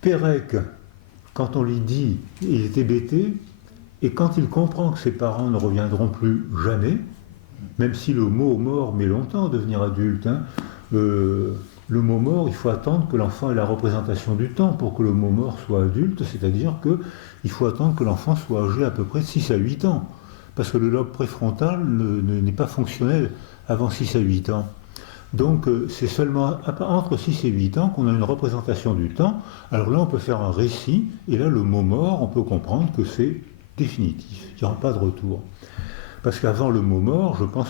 Perec, quand on lui dit, il est hébété, et quand il comprend que ses parents ne reviendront plus jamais, même si le mot mort met longtemps à devenir adulte, le mot mort, il faut attendre que l'enfant ait la représentation du temps pour que le mot mort soit adulte, c'est-à-dire qu'il faut attendre que l'enfant soit âgé à peu près de 6 à 8 ans, parce que le lobe préfrontal n'est pas fonctionnel avant 6 à 8 ans. Donc c'est seulement entre 6 et 8 ans qu'on a une représentation du temps. Alors là, on peut faire un récit, et là, le mot mort, on peut comprendre que c'est définitif, il n'y aura pas de retour. Parce qu'avant le mot mort, je pense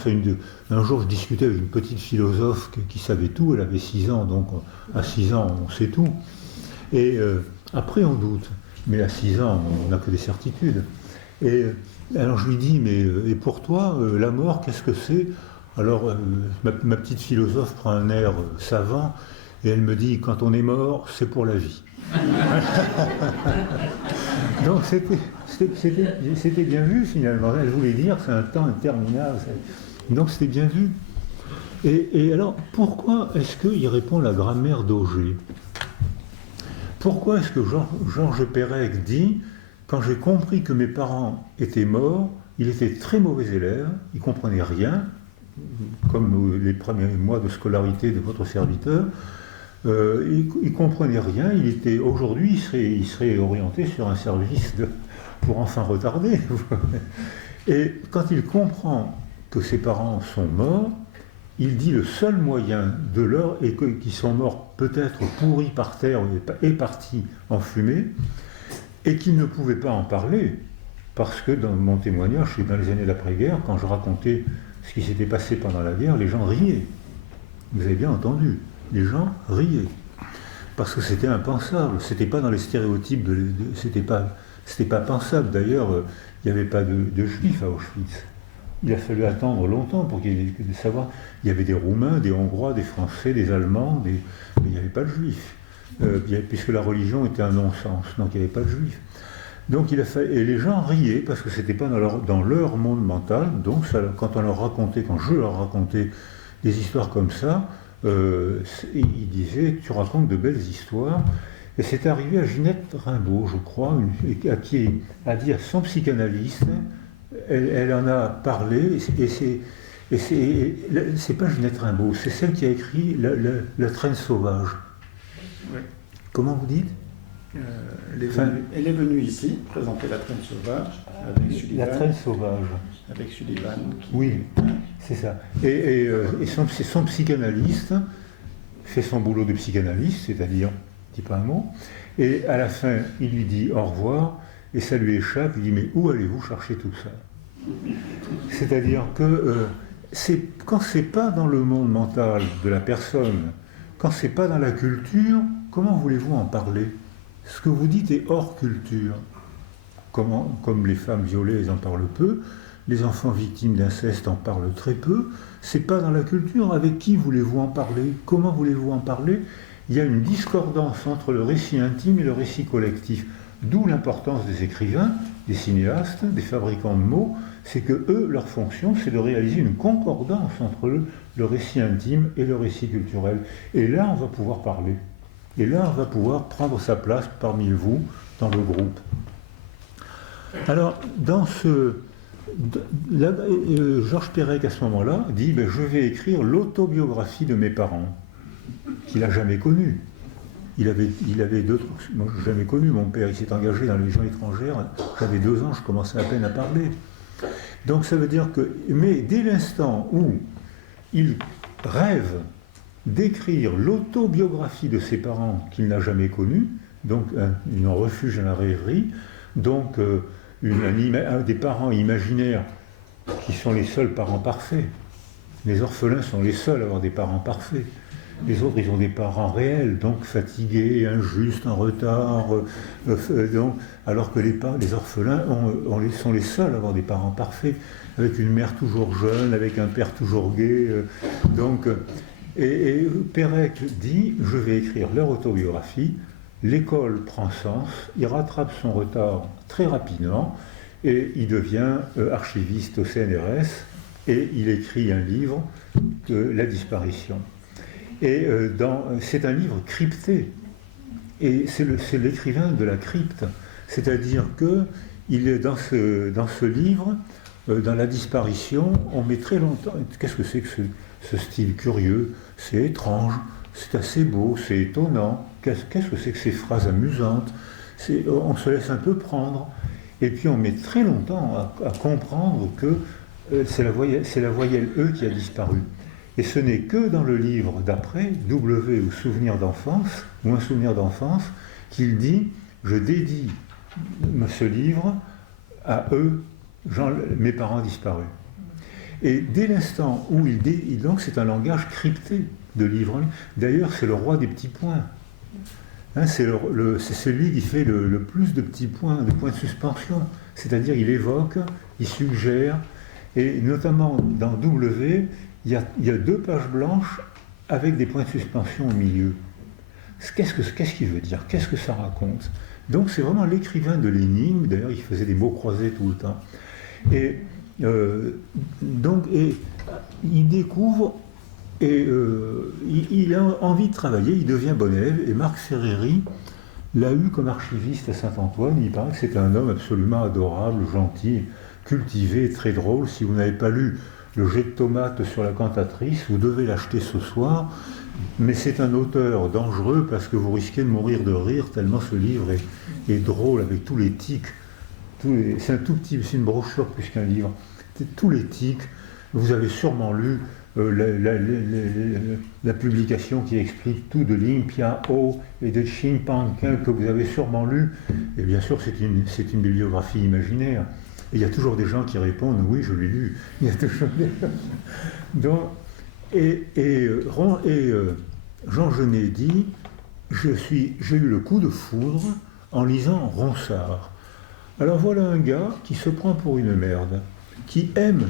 un jour, je discutais avec une petite philosophe qui savait tout, elle avait 6 ans, donc à 6 ans, on sait tout. Et après, on doute, mais à 6 ans, on n'a que des certitudes. Et alors je lui dis, mais et pour toi, la mort, qu'est-ce que c'est? Alors ma petite philosophe prend un air savant, et elle me dit, quand on est mort, c'est pour la vie. Donc c'était bien vu finalement. Elle voulait dire c'est un temps interminable. Donc c'était bien vu. Et alors pourquoi est-ce qu'il répond la grammaire d'Auger? Pourquoi est-ce que Georges Perec dit quand j'ai compris que mes parents étaient morts, il était très mauvais élève, il ne comprenait rien, comme les premiers mois de scolarité de votre serviteur. Il ne comprenait rien, aujourd'hui il serait orienté sur un service pour enfants retardés. Et quand il comprend que ses parents sont morts, il dit le seul moyen de leur, et qu'ils sont morts peut-être pourris par terre et partis en fumée, et qu'il ne pouvait pas en parler, parce que dans mon témoignage, dans les années d'après-guerre, quand je racontais ce qui s'était passé pendant la guerre, les gens riaient. Vous avez bien entendu. Les gens riaient, parce que c'était impensable, c'était pas dans les stéréotypes, c'était pas pensable. D'ailleurs, il n'y avait pas de juifs à Auschwitz. Il a fallu attendre longtemps pour qu'il y ait de savoir. Il y avait des Roumains, des Hongrois, des Français, des Allemands, mais il n'y avait pas de juifs, puisque la religion était un non-sens, donc il n'y avait pas de juifs. Donc et les gens riaient parce que c'était pas dans leur monde mental. Donc quand je leur racontais des histoires comme ça, il disait tu racontes de belles histoires. Et c'est arrivé à Ginette Rimbaud, je crois, qui a dit à son psychanalyste, elle en a parlé, et c'est pas Ginette Rimbaud, c'est celle qui a écrit La traîne sauvage. Oui. Comment vous dites? Elle est venue ici présenter La traîne sauvage avec Sullivan. La traîne sauvage. Avec Sullivan. Oui, c'est ça. Et son psychanalyste fait son boulot de psychanalyste, c'est-à-dire, il ne dit pas un mot, et à la fin, il lui dit au revoir, et ça lui échappe, il dit mais où allez-vous chercher tout ça? C'est-à-dire que quand c'est pas dans le monde mental de la personne, quand c'est pas dans la culture, comment voulez-vous en parler? Ce que vous dites est hors culture. Comme les femmes violées, elles en parlent peu, les enfants victimes d'inceste en parlent très peu, c'est pas dans la culture. Avec qui voulez-vous en parler? Comment voulez-vous en parler? Il y a une discordance entre le récit intime et le récit collectif. D'où l'importance des écrivains, des cinéastes, des fabricants de mots, c'est que eux, leur fonction, c'est de réaliser une concordance entre le récit intime et le récit culturel. Et là, on va pouvoir parler. Et là, on va pouvoir prendre sa place parmi vous, dans le groupe. Alors, Georges Perec, à ce moment-là, dit je vais écrire l'autobiographie de mes parents, qu'il n'a jamais connue. Il avait deux trucs. Moi, je n'ai jamais connu mon père. Il s'est engagé dans les légions étrangères. J'avais 2 ans, je commençais à peine à parler. Donc ça veut dire que, mais dès l'instant où il rêve d'écrire l'autobiographie de ses parents qu'il n'a jamais connus, donc un refuge dans la rêverie, donc des parents imaginaires qui sont les seuls parents parfaits. Les orphelins sont les seuls à avoir des parents parfaits. Les autres, ils ont des parents réels, donc fatigués, injustes, en retard, alors que les orphelins sont les seuls à avoir des parents parfaits, avec une mère toujours jeune, avec un père toujours gai. Et Perec dit, je vais écrire leur autobiographie, l'école prend sens, il rattrape son retard très rapidement, et il devient archiviste au CNRS, et il écrit un livre de la disparition. Et c'est un livre crypté, et c'est l'écrivain de la crypte, c'est-à-dire que il est dans ce livre, dans la disparition, on met très longtemps. Qu'est-ce que c'est que ce style curieux? C'est étrange, c'est assez beau, c'est étonnant. Qu'est-ce que c'est que ces phrases amusantes? On se laisse un peu prendre, et puis on met très longtemps à comprendre que c'est la voyelle E qui a disparu. Et ce n'est que dans le livre d'après, W ou Souvenir d'enfance, ou Un souvenir d'enfance, qu'il dit « Je dédie ce livre à eux, mes parents disparus ». Et dès l'instant où donc c'est un langage crypté de livre. D'ailleurs, c'est le roi des petits points. Hein, c'est celui qui fait le plus de petits points, de points de suspension. C'est-à-dire, il évoque, il suggère, et notamment dans W, il y a 2 pages blanches avec des points de suspension au milieu. Qu'est-ce qu'il veut dire? Qu'est-ce que ça raconte? Donc, c'est vraiment l'écrivain de l'énigme. D'ailleurs, il faisait des mots croisés tout le temps. Et il découvre et il a envie de travailler, il devient bon élève, et Marc Serreri l'a eu comme archiviste à Saint-Antoine. Il paraît que c'est un homme absolument adorable, gentil, cultivé, très drôle. Si vous n'avez pas lu Le jet de tomates sur la cantatrice, vous devez l'acheter ce soir, mais c'est un auteur dangereux parce que vous risquez de mourir de rire tellement ce livre est drôle avec tous les tics. C'est un tout petit, c'est une brochure plus qu'un livre. Tous les tics. Vous avez sûrement lu la publication qui explique tout de Lin Piao et de Xin Panquin que vous avez sûrement lu. Et bien sûr, c'est une bibliographie imaginaire. Et il y a toujours des gens qui répondent « oui, je l'ai lu ». Il y a toujours des gens. Jean Genet dit « j'ai eu le coup de foudre en lisant Ronsard ». Alors voilà un gars qui se prend pour une merde, qui aime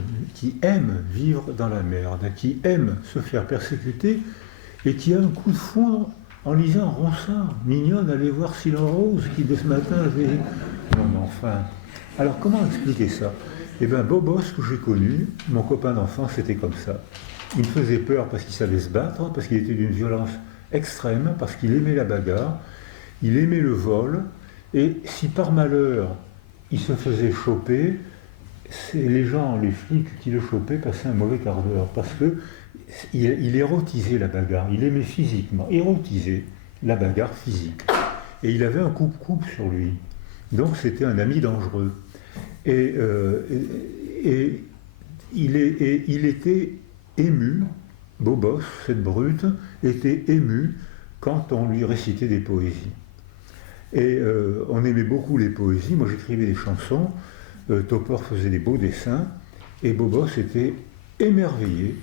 vivre dans la merde, qui aime se faire persécuter et qui a un coup de foudre en lisant Ronsard. Mignonne, allez voir Silent Rose qui de ce matin avait... Non mais enfin... Alors comment expliquer ça? Eh bien Bobos que j'ai connu, mon copain d'enfance, c'était comme ça. Il me faisait peur parce qu'il savait se battre, parce qu'il était d'une violence extrême, parce qu'il aimait la bagarre, il aimait le vol, et si par malheur il se faisait choper, les flics qui le chopaient passaient un mauvais quart d'heure, parce qu'il érotisait la bagarre, il aimait physiquement, érotiser la bagarre physique. Et il avait un coupe-coupe sur lui. Donc c'était un ami dangereux. Et il était ému, Bobos, cette brute, était ému quand on lui récitait des poésies. Et on aimait beaucoup les poésies. Moi j'écrivais des chansons, Topor faisait des beaux dessins, et Bobos était émerveillé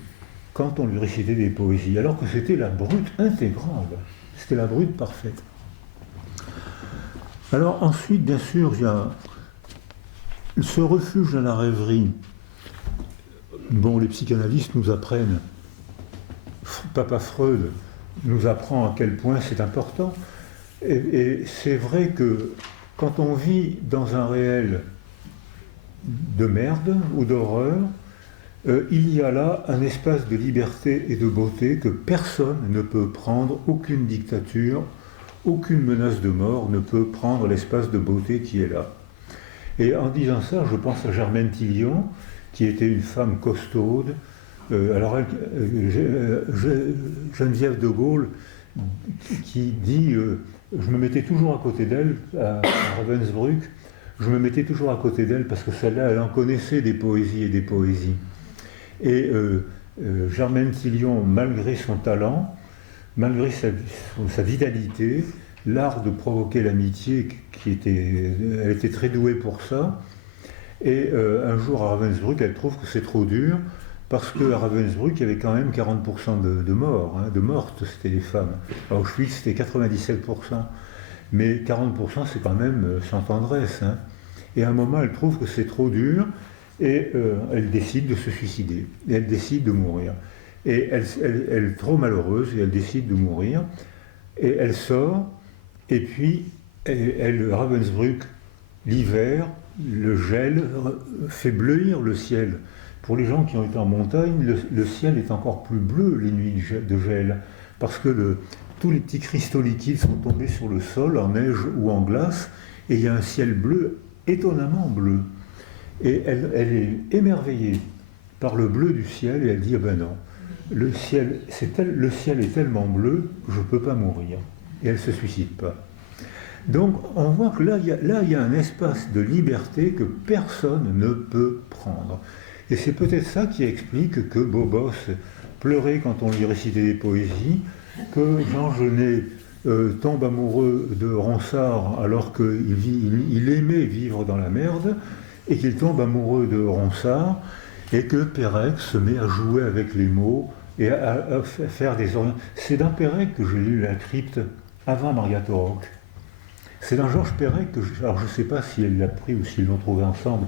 quand on lui récitait des poésies, alors que c'était la brute intégrale, c'était la brute parfaite. Alors ensuite, bien sûr, il y a ce refuge dans la rêverie. Bon, les psychanalystes nous apprennent, Papa Freud nous apprend à quel point c'est important. Et c'est vrai que quand on vit dans un réel de merde ou d'horreur, il y a là un espace de liberté et de beauté que personne ne peut prendre, aucune dictature, aucune menace de mort ne peut prendre l'espace de beauté qui est là. Et en disant ça, je pense à Germaine Tillion, qui était une femme costaude. Geneviève de Gaulle, qui dit je me mettais toujours à côté d'elle, à Ravensbrück, je me mettais toujours à côté d'elle parce que celle-là, elle en connaissait des poésies et des poésies. Et Germaine Tillion, malgré son talent, malgré sa vitalité, l'art de provoquer l'amitié, elle était très douée pour ça. Et un jour à Ravensbrück, elle trouve que c'est trop dur, parce qu'à Ravensbrück, il y avait quand même 40% de morts, de mortes, c'était les femmes. À Auschwitz, c'était 97%. Mais 40%, c'est quand même sans tendresse. Et à un moment, elle trouve que c'est trop dur, et elle décide de se suicider. Et elle décide de mourir. Et elle est trop malheureuse, et elle décide de mourir. Et elle sort, et puis, Ravensbrück, l'hiver, le gel fait bleuir le ciel. Pour les gens qui ont été en montagne, le ciel est encore plus bleu les nuits de gel, parce que tous les petits cristaux liquides sont tombés sur le sol, en neige ou en glace, et il y a un ciel bleu, étonnamment bleu. Et elle est émerveillée par le bleu du ciel, et elle dit, ah ben non, le ciel est tellement bleu, je ne peux pas mourir. Et elle ne se suicide pas. Donc on voit que là, il y a un espace de liberté que personne ne peut prendre. Et c'est peut-être ça qui explique que Bobos pleurait quand on lui récitait des poésies, que Jean Genet tombe amoureux de Ronsard alors qu'il aimait vivre dans la merde, et qu'il tombe amoureux de Ronsard, et que Perec se met à jouer avec les mots et à faire des orientations. C'est dans Perec que j'ai lu La Crypte avant Margato Roch. C'est dans Georges Perec que alors je ne sais pas si elle l'a pris ou s'ils l'ont trouvé ensemble,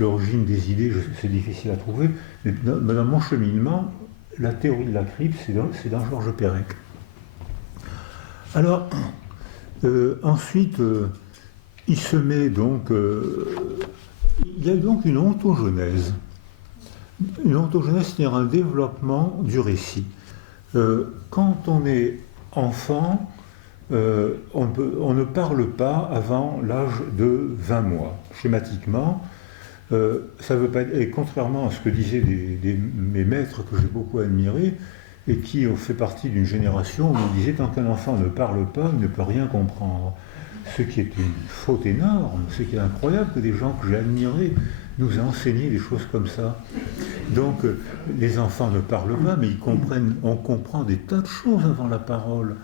l'origine des idées, c'est difficile à trouver, mais dans mon cheminement, la théorie de la crypte, c'est dans Georges Perec. Alors, ensuite, il se met donc... il y a donc une ontogenèse. Une ontogenèse, c'est-à-dire un développement du récit. Quand on est enfant, on ne parle pas avant l'âge de 20 mois. Schématiquement, ça veut pas, et contrairement à ce que disaient mes maîtres que j'ai beaucoup admirés, et qui ont fait partie d'une génération où on disait tant qu'un enfant ne parle pas, il ne peut rien comprendre. Ce qui est une faute énorme, ce qui est incroyable que des gens que j'ai admirés nous aient enseigné des choses comme ça. Donc les enfants ne parlent pas, mais on comprend des tas de choses avant la parole.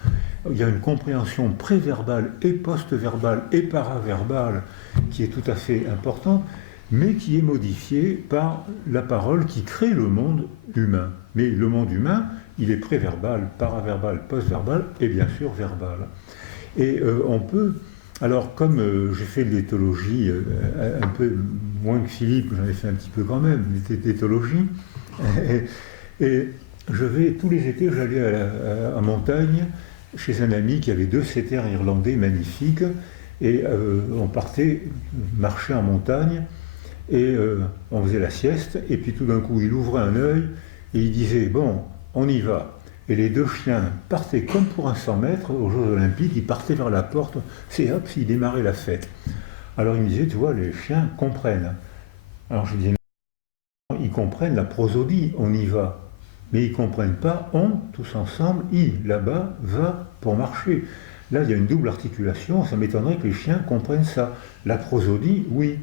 Il y a une compréhension préverbale et post-verbale et paraverbale qui est tout à fait importante, mais qui est modifiée par la parole qui crée le monde humain. Mais le monde humain, il est préverbal, paraverbal, post-verbal et bien sûr verbal. Et on peut... Alors, comme j'ai fait de l'éthologie, un peu moins que Philippe, j'en ai fait un petit peu quand même, d'éthologie, et tous les étés, j'allais à Montagne, chez un ami qui avait 2 céters irlandais magnifiques, et on partait marcher en montagne, et on faisait la sieste, et puis tout d'un coup, il ouvrait un œil, et il disait, bon, on y va. Et les 2 chiens partaient comme pour un 100 mètres aux Jeux Olympiques, ils partaient vers la porte, c'est hop, ils démarraient la fête. Alors il me disait, tu vois, les chiens comprennent. Alors je disais, non, ils comprennent la prosodie, on y va. Mais ils ne comprennent pas, on, tous ensemble, là-bas, va pour marcher. Là, il y a une double articulation, ça m'étonnerait que les chiens comprennent ça. La prosodie, oui.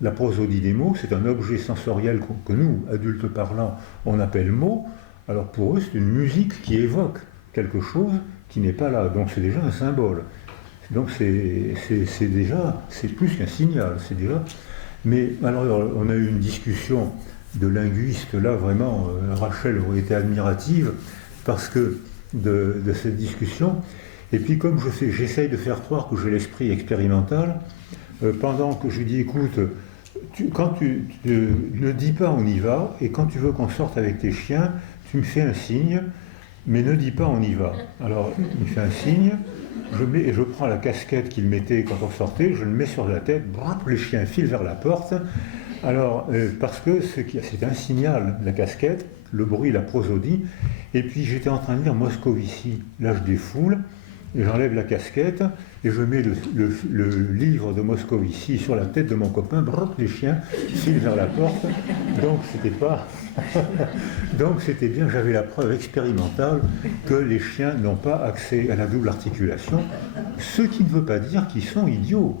La prosodie des mots, c'est un objet sensoriel que nous, adultes parlants, on appelle mot. Alors pour eux, c'est une musique qui évoque quelque chose qui n'est pas là. Donc c'est déjà un symbole. Donc c'est plus qu'un signal. C'est déjà. Mais alors on a eu une discussion de linguistes là, vraiment, Rachel aurait été admirative parce que de cette discussion. Et puis comme j'essaye de faire croire que j'ai l'esprit expérimental, pendant que je dis écoute, quand tu ne dis pas on y va, et quand tu veux qu'on sorte avec tes chiens, tu me fais un signe, mais ne dis pas on y va. Alors il fait un signe, je prends la casquette qu'il mettait quand on sortait, je le mets sur la tête, les chiens filent vers la porte. Alors parce que c'est un signal, la casquette, le bruit, la prosodie, et puis j'étais en train de lire Moscovici, l'âge des foules, et j'enlève la casquette et je mets le livre de Moscovici sur la tête de mon copain, les chiens filent vers la porte, donc c'était bien, j'avais la preuve expérimentale que les chiens n'ont pas accès à la double articulation, ce qui ne veut pas dire qu'ils sont idiots,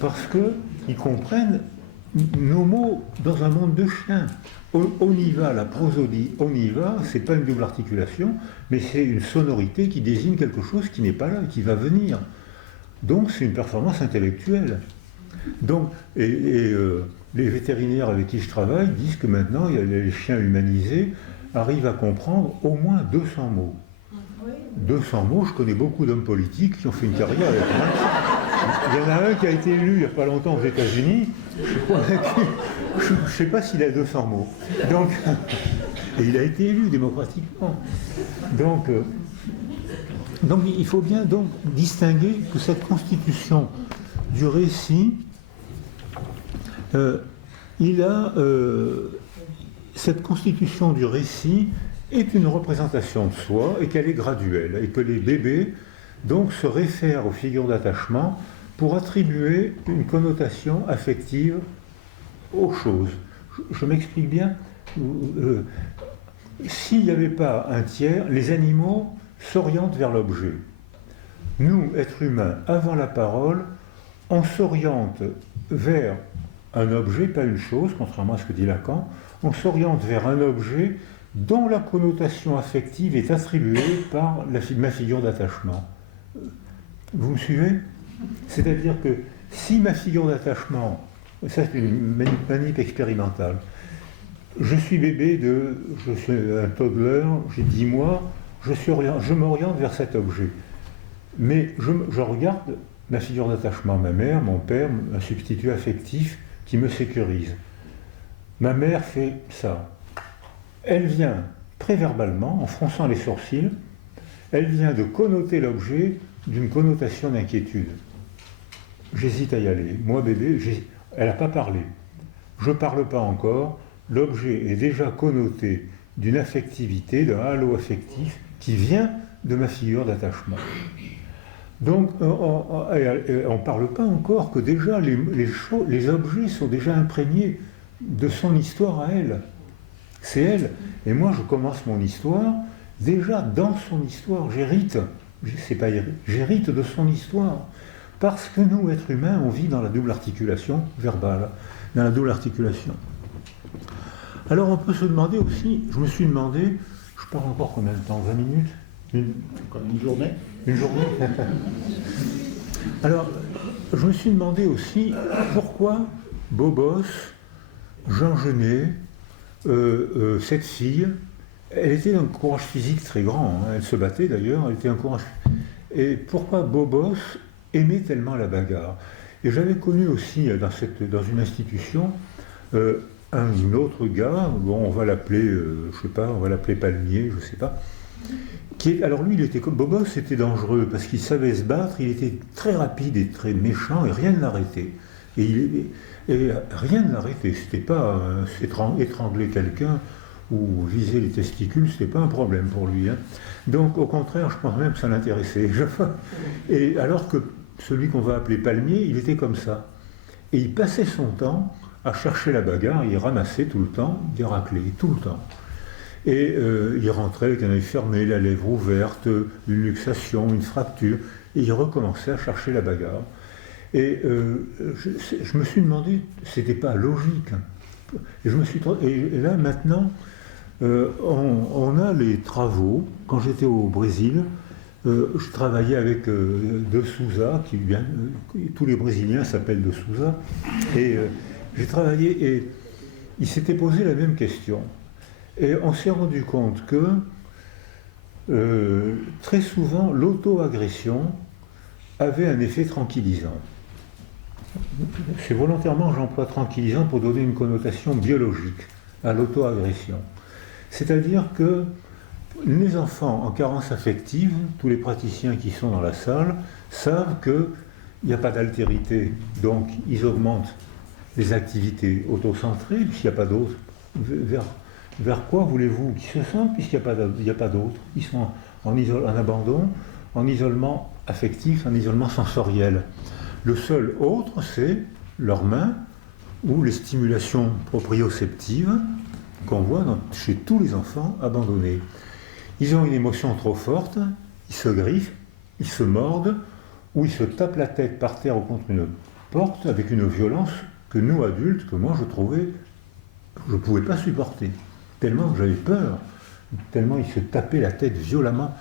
parce qu'ils comprennent nos mots dans un monde de chiens. On y va, la prosodie, on y va, c'est pas une double articulation, mais c'est une sonorité qui désigne quelque chose qui n'est pas là, qui va venir. Donc c'est une performance intellectuelle. Donc, les vétérinaires avec qui je travaille disent que maintenant, les chiens humanisés arrivent à comprendre au moins 200 mots. 200 mots, je connais beaucoup d'hommes politiques qui ont fait une carrière avec moi. Il y en a un qui a été élu il n'y a pas longtemps aux États-Unis. Je ne sais pas s'il a 200 mots. Donc, et il a été élu démocratiquement. Donc il faut bien donc distinguer que cette constitution du récit, cette constitution du récit est une représentation de soi et qu'elle est graduelle et que les bébés donc se réfèrent aux figures d'attachement pour attribuer une connotation affective aux choses. Je m'explique bien. S'il n'y avait pas un tiers, les animaux s'orientent vers l'objet. Nous, êtres humains, avant la parole, on s'oriente vers un objet, pas une chose, contrairement à ce que dit Lacan, on s'oriente vers un objet dont la connotation affective est attribuée par ma figure d'attachement. Vous me suivez? C'est-à-dire que si ma figure d'attachement, ça c'est une manip expérimentale, je suis bébé je suis un toddler, j'ai 10 mois, je m'oriente vers cet objet. Mais je regarde ma figure d'attachement, ma mère, mon père, un substitut affectif qui me sécurise. Ma mère fait ça. Elle vient préverbalement, en fronçant les sourcils, elle vient de connoter l'objet d'une connotation d'inquiétude. J'hésite à y aller. Moi, bébé, elle n'a pas parlé. Je ne parle pas encore. L'objet est déjà connoté d'une affectivité, d'un halo affectif qui vient de ma figure d'attachement. Donc, on ne parle pas encore que déjà les objets sont déjà imprégnés de son histoire à elle. C'est elle. Et moi, je commence mon histoire déjà dans son histoire. J'hérite de son histoire. Parce que nous, êtres humains, on vit dans la double articulation verbale, dans la double articulation. Alors, on peut se demander aussi, je me suis demandé, je parle encore combien de temps? 20 minutes? Une journée? Une journée. Alors, je me suis demandé aussi pourquoi Bobos, Jean Genet, cette fille, elle était d'un courage physique très grand, hein, elle se battait d'ailleurs, elle était un courage. Et pourquoi Bobos aimait tellement la bagarre? Et j'avais connu aussi dans une institution un autre gars, bon, on va l'appeler, je sais pas, on va l'appeler Palmier, je sais pas. Alors lui, il était comme Bobos, c'était dangereux parce qu'il savait se battre, il était très rapide et très méchant et rien ne l'arrêtait. Et rien ne l'arrêtait, c'était pas étrangler quelqu'un ou viser les testicules, c'était pas un problème pour lui. Hein. Donc au contraire, je pense même que ça l'intéressait. Et alors que celui qu'on va appeler Palmier, il était comme ça. Et il passait son temps à chercher la bagarre, il ramassait tout le temps des raclés, tout le temps. Et il rentrait avec un œil fermé, la lèvre ouverte, une luxation, une fracture, et il recommençait à chercher la bagarre. Et je me suis demandé, c'était pas logique. Et là maintenant, on a les travaux. Quand j'étais au Brésil, je travaillais avec De Souza, tous les Brésiliens s'appellent De Souza, et j'ai travaillé et il s'était posé la même question. Et on s'est rendu compte que très souvent l'auto-agression avait un effet tranquillisant. C'est volontairement j'emploie tranquillisant pour donner une connotation biologique à l'auto-agression. C'est-à-dire que les enfants en carence affective, tous les praticiens qui sont dans la salle, savent qu'il n'y a pas d'altérité, donc ils augmentent les activités auto-centrées, puisqu'il n'y a pas d'autres. Vers quoi voulez-vous qu'ils se sentent, puisqu'il n'y a pas d'autres? Ils sont en abandon, en isolement affectif, en isolement sensoriel. Le seul autre, c'est leurs mains ou les stimulations proprioceptives qu'on voit chez tous les enfants abandonnés. Ils ont une émotion trop forte, ils se griffent, ils se mordent, ou ils se tapent la tête par terre ou contre une porte avec une violence que nous, adultes, que moi je ne pouvais pas supporter. Tellement que j'avais peur, tellement ils se tapaient la tête violemment.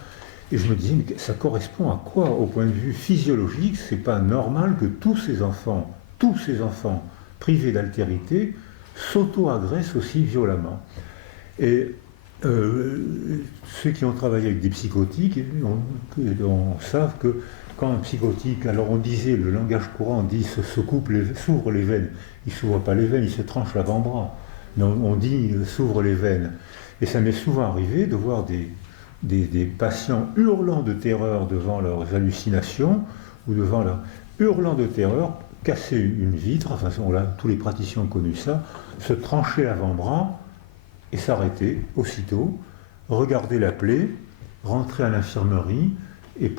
Et je me disais, mais ça correspond à quoi? Au point de vue physiologique, c'est pas normal que tous ces enfants privés d'altérité, s'auto-agressent aussi violemment. Et ceux qui ont travaillé avec des psychotiques on savent que quand un psychotique, alors on disait, le langage courant dit s'ouvre les veines, il ne s'ouvre pas les veines, il se tranche l'avant-bras. Mais on dit s'ouvre les veines. Et ça m'est souvent arrivé de voir des patients hurlant de terreur devant leurs hallucinations, ou devant leur hurlant de terreur, casser une vitre, enfin tous les praticiens ont connu ça, se trancher l'avant-bras et s'arrêter aussitôt, regarder la plaie, rentrer à l'infirmerie, et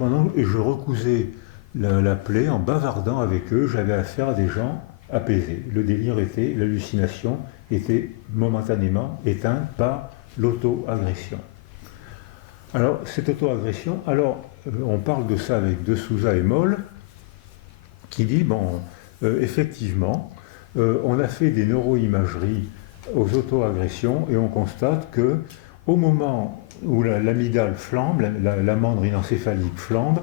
je recousais la plaie en bavardant avec eux, j'avais affaire à des gens apaisés. Le délire l'hallucination était momentanément éteinte par l'auto-agression. Alors, cette auto-agression, on parle de ça avec De Souza et Moll, qui dit, effectivement, on a fait des neuroimageries aux auto-agressions et on constate que au moment où l'amygdale flambe, la mandrine encéphalique flambe,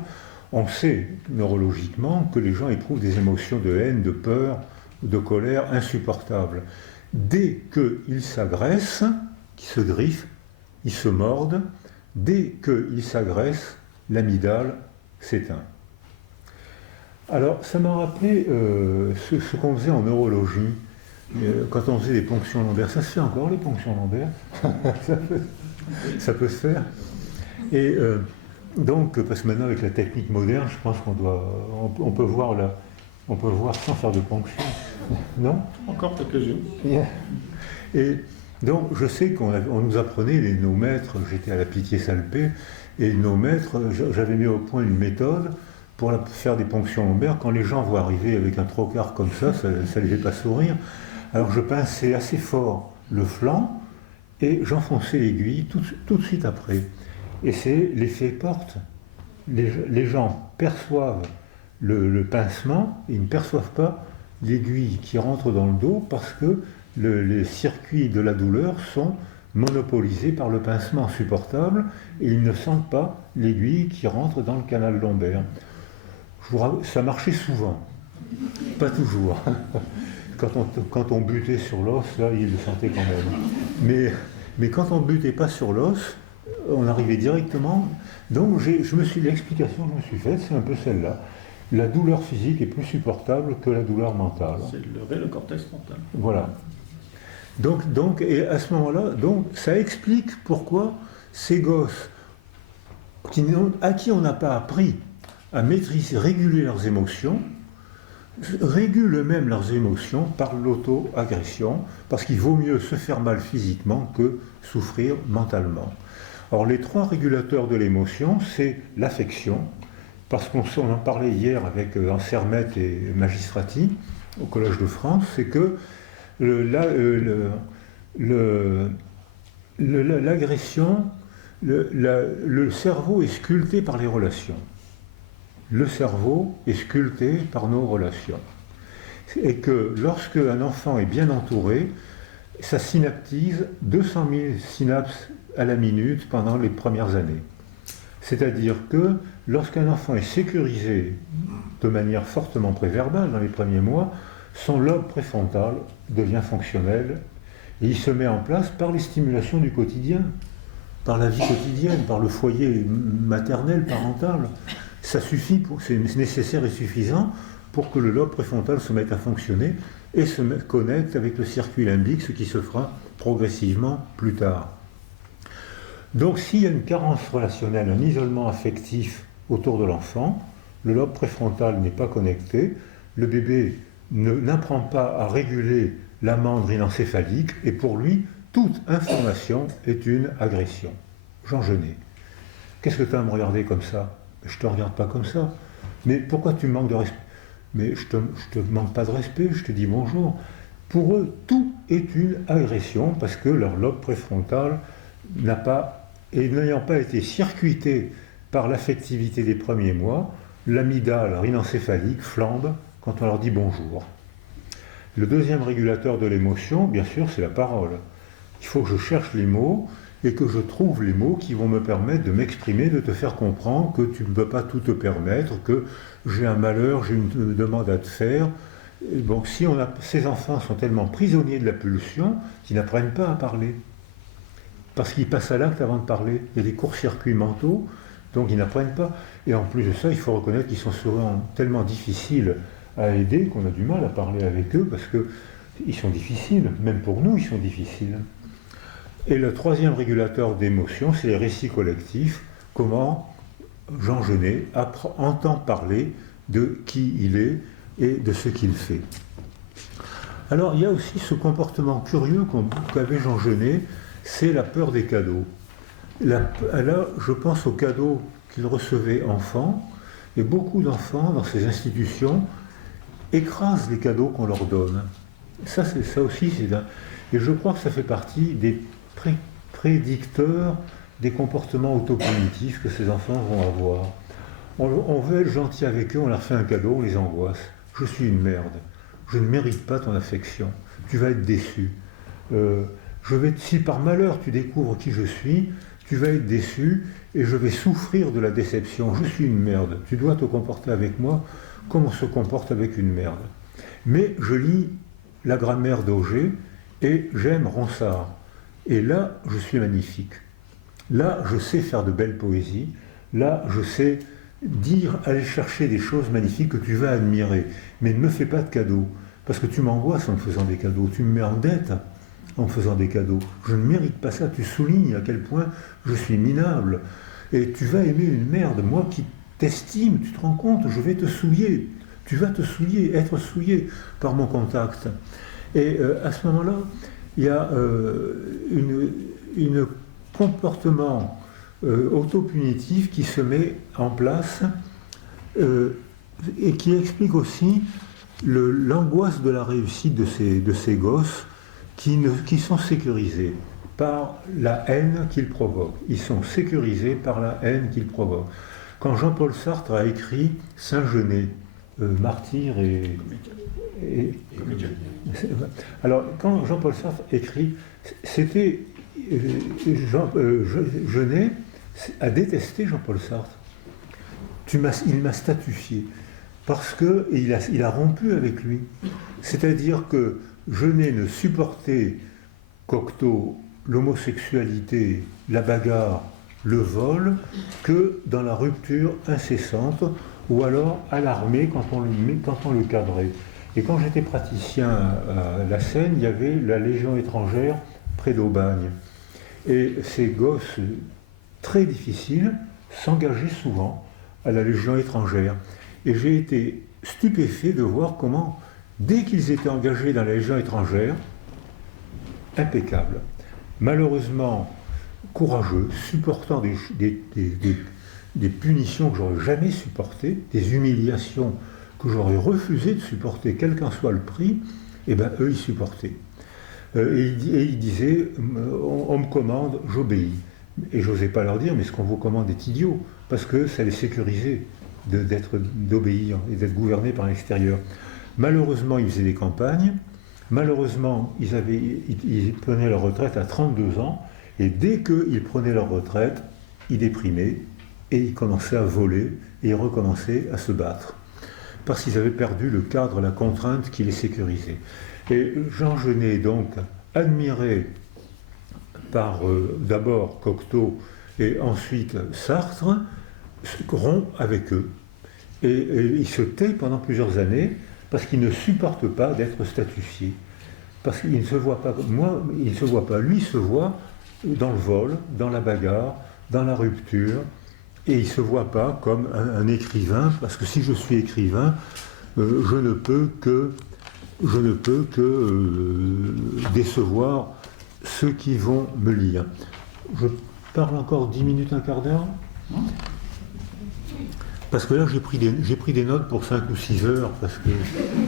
on sait neurologiquement que les gens éprouvent des émotions de haine, de peur, de colère insupportables. Dès qu'ils s'agressent, qu'ils se griffent, ils se mordent, dès qu'ils s'agressent, l'amygdale s'éteint. Alors, ça m'a rappelé ce qu'on faisait en neurologie, quand on faisait des ponctions lombaires. Ça se fait encore, les ponctions lombaires. Ça peut se faire. Et donc, parce que maintenant, avec la technique moderne, je pense on peut voir sans faire de ponction. Non? Encore quelques-unes. Yeah. Et donc, je sais qu'on nous apprenait, nos maîtres, j'étais à la Pitié-Salpêt, et nos maîtres, j'avais mis au point une méthode pour faire des ponctions lombaires. Quand les gens voient arriver avec un trocard comme ça ne les fait pas sourire. Alors, je pinçais assez fort le flanc et j'enfonçais l'aiguille tout de suite après. Et c'est l'effet porte. Les gens perçoivent le pincement et ils ne perçoivent pas l'aiguille qui rentre dans le dos parce que les circuits de la douleur sont monopolisés par le pincement insupportable et ils ne sentent pas l'aiguille qui rentre dans le canal lombaire. Ça marchait souvent, pas toujours. Quand on butait sur l'os, là, ils le sentaient quand même. Mais quand on ne butait pas sur l'os, on arrivait directement. Donc l'explication que je me suis faite, c'est un peu celle-là. La douleur physique est plus supportable que la douleur mentale. C'est le cortex frontal. Voilà. Donc, et à ce moment-là, ça explique pourquoi ces gosses à qui on n'a pas appris à maîtriser, réguler leurs émotions, régulent eux-mêmes leurs émotions par l'auto-agression, parce qu'il vaut mieux se faire mal physiquement que souffrir mentalement. Or, les trois régulateurs de l'émotion, c'est l'affection, parce qu'on en parlait hier avec Ansermet et Magistrati au Collège de France, c'est que l'agression, le cerveau est sculpté par les relations. Le cerveau est sculpté par nos relations. Et que lorsque un enfant est bien entouré, ça synaptise 200 000 synapses à la minute pendant les premières années. C'est-à-dire que lorsqu'un enfant est sécurisé de manière fortement préverbale dans les premiers mois, son lobe préfrontal devient fonctionnel et il se met en place par les stimulations du quotidien, par la vie quotidienne, par le foyer maternel, parental. Ça suffit, c'est nécessaire et suffisant pour que le lobe préfrontal se mette à fonctionner et se connecte avec le circuit limbique, ce qui se fera progressivement plus tard. Donc s'il y a une carence relationnelle, un isolement affectif autour de l'enfant, le lobe préfrontal n'est pas connecté, le bébé n'apprend pas à réguler la mandrine encéphalique et pour lui, toute information est une agression. Jean Genet. Qu'est-ce que tu as à me regarder comme ça? Je ne te regarde pas comme ça. Mais pourquoi tu me manques de respect? Mais je te manque pas de respect, je te dis bonjour. Pour eux, tout est une agression parce que leur lobe préfrontal n'ayant pas été circuité par l'affectivité des premiers mois, l'amygdale rhinencéphalique flambe quand on leur dit bonjour. Le deuxième régulateur de l'émotion, bien sûr, c'est la parole. Il faut que je cherche les mots et que je trouve les mots qui vont me permettre de m'exprimer, de te faire comprendre que tu ne peux pas tout te permettre, que j'ai un malheur, j'ai une demande à te faire. Donc si ces enfants sont tellement prisonniers de la pulsion qu'ils n'apprennent pas à parler. Parce qu'ils passent à l'acte avant de parler. Il y a des courts-circuits mentaux, donc ils n'apprennent pas. Et en plus de ça, il faut reconnaître qu'ils sont souvent tellement difficiles à aider qu'on a du mal à parler avec eux parce qu'ils sont difficiles. Même pour nous, ils sont difficiles. Et le troisième régulateur d'émotion, c'est les récits collectifs. Comment Jean Genet entend parler de qui il est et de ce qu'il fait. Alors, il y a aussi ce comportement curieux qu'avait Jean Genet, c'est la peur des cadeaux. Là, je pense aux cadeaux qu'il recevait enfant, et beaucoup d'enfants dans ces institutions écrasent les cadeaux qu'on leur donne. Ça aussi, et je crois que ça fait partie des prédicteurs des comportements autocognitifs que ces enfants vont avoir. On veut être gentil avec eux, on leur fait un cadeau, on les angoisse. Je suis une merde, je ne mérite pas ton affection, tu vas être déçu. Si par malheur tu découvres qui je suis, tu vas être déçu et je vais souffrir de la déception. Je suis une merde. Tu dois te comporter avec moi comme on se comporte avec une merde. Mais je lis la grammaire d'Auger et j'aime Ronsard. Et là, je suis magnifique. Là, je sais faire de belles poésies. Là, je sais aller chercher des choses magnifiques que tu vas admirer. Mais ne me fais pas de cadeaux, parce que tu m'angoisses en me faisant des cadeaux. Tu me mets en dette en me faisant des cadeaux. Je ne mérite pas ça. Tu soulignes à quel point je suis minable. Et tu vas aimer une merde. Moi qui t'estime, tu te rends compte, je vais te souiller. Tu vas te souiller, être souillé par mon contact. Et à ce moment-là, il y a une comportement autopunitif qui se met en place et qui explique aussi l'angoisse de la réussite de ces gosses qui sont sécurisés par la haine qu'ils provoquent. Ils sont sécurisés par la haine qu'ils provoquent. Quand Jean-Paul Sartre a écrit Saint-Genès, martyr et alors, quand Jean-Paul Sartre écrit, c'était Genet a détesté Jean-Paul Sartre. Il m'a statifié parce qu'il a rompu avec lui. C'est-à-dire que Genet ne supportait Cocteau, l'homosexualité, la bagarre, le vol, que dans la rupture incessante, ou alors à l'armée quand on le cadrait. Et quand j'étais praticien à la Seine, il y avait la Légion étrangère près d'Aubagne. Et ces gosses très difficiles s'engageaient souvent à la Légion étrangère. Et j'ai été stupéfait de voir comment, dès qu'ils étaient engagés dans la Légion étrangère, impeccable, malheureusement courageux, supportant des punitions que j'aurais jamais supportées, des humiliations que j'aurais refusé de supporter, quel qu'en soit le prix, et bien eux ils supportaient. Et ils disaient, on me commande, j'obéis. Et j'osais pas leur dire, mais ce qu'on vous commande est idiot, parce que ça les sécurisait d'obéir et d'être gouvernés par l'extérieur. Malheureusement, ils faisaient des campagnes, malheureusement, ils prenaient leur retraite à 32 ans, et dès qu'ils prenaient leur retraite, ils déprimaient, et ils commençaient à voler, et ils recommençaient à se battre. Parce qu'ils avaient perdu le cadre, la contrainte qui les sécurisait. Et Jean Genet, donc, admiré par d'abord Cocteau et ensuite Sartre, rompt avec eux. Et il se tait pendant plusieurs années parce qu'il ne supporte pas d'être statifié. Parce qu'il ne se voit pas, il ne se voit pas, lui se voit dans le vol, dans la bagarre, dans la rupture, et il ne se voit pas comme un écrivain, parce que si je suis écrivain, je ne peux que décevoir ceux qui vont me lire. Je parle encore 10 minutes, un quart d'heure, parce que là j'ai pris des notes pour 5 ou 6 heures,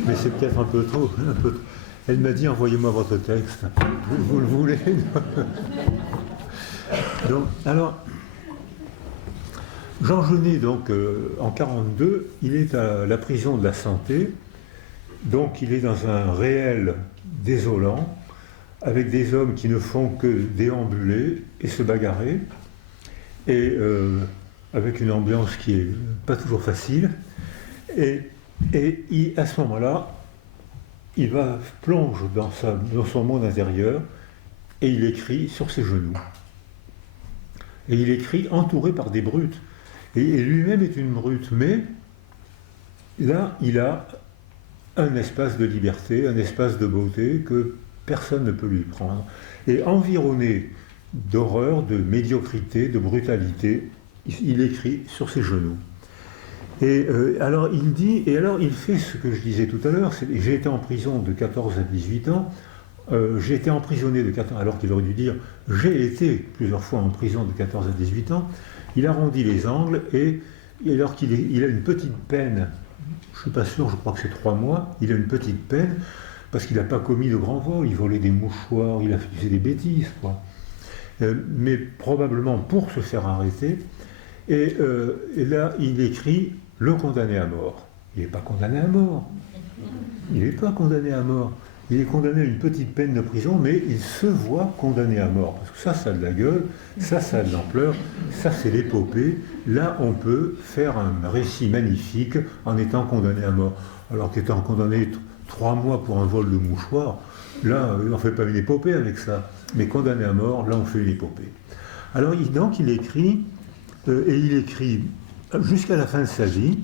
mais c'est peut-être un peu trop. Elle m'a dit envoyez-moi votre texte. Vous le voulez? Donc, alors, Jean Genet, donc, en 1942, il est à la prison de la Santé, donc il est dans un réel désolant, avec des hommes qui ne font que déambuler et se bagarrer, et avec une ambiance qui n'est pas toujours facile, et à ce moment-là, il plonge dans son monde intérieur, et il écrit sur ses genoux. Et il écrit entouré par des brutes. Et lui-même est une brute, mais là, il a un espace de liberté, un espace de beauté que personne ne peut lui prendre. Et environné d'horreur, de médiocrité, de brutalité, il écrit sur ses genoux. Et alors il fait ce que je disais tout à l'heure, j'ai été en prison de 14 à 18 ans, j'ai été emprisonné de 14, alors qu'il aurait dû dire j'ai été plusieurs fois en prison de 14 à 18 ans, il arrondit les angles et alors qu'il a une petite peine, je ne suis pas sûr, je crois que c'est 3 mois, il a une petite peine parce qu'il n'a pas commis de grands vols, il volait des mouchoirs, il fait des bêtises, quoi. Mais probablement pour se faire arrêter, et là il écrit le condamné à mort. Il n'est pas condamné à mort. Il n'est pas condamné à mort. il est condamné à une petite peine de prison, mais il se voit condamné à mort. Parce que ça a de la gueule, ça a de l'ampleur, ça c'est l'épopée. Là, on peut faire un récit magnifique en étant condamné à mort. Alors qu'étant condamné 3 mois pour un vol de mouchoir, là, on ne fait pas une épopée avec ça. Mais condamné à mort, là, on fait une épopée. Alors, donc, il écrit, et il écrit jusqu'à la fin de sa vie,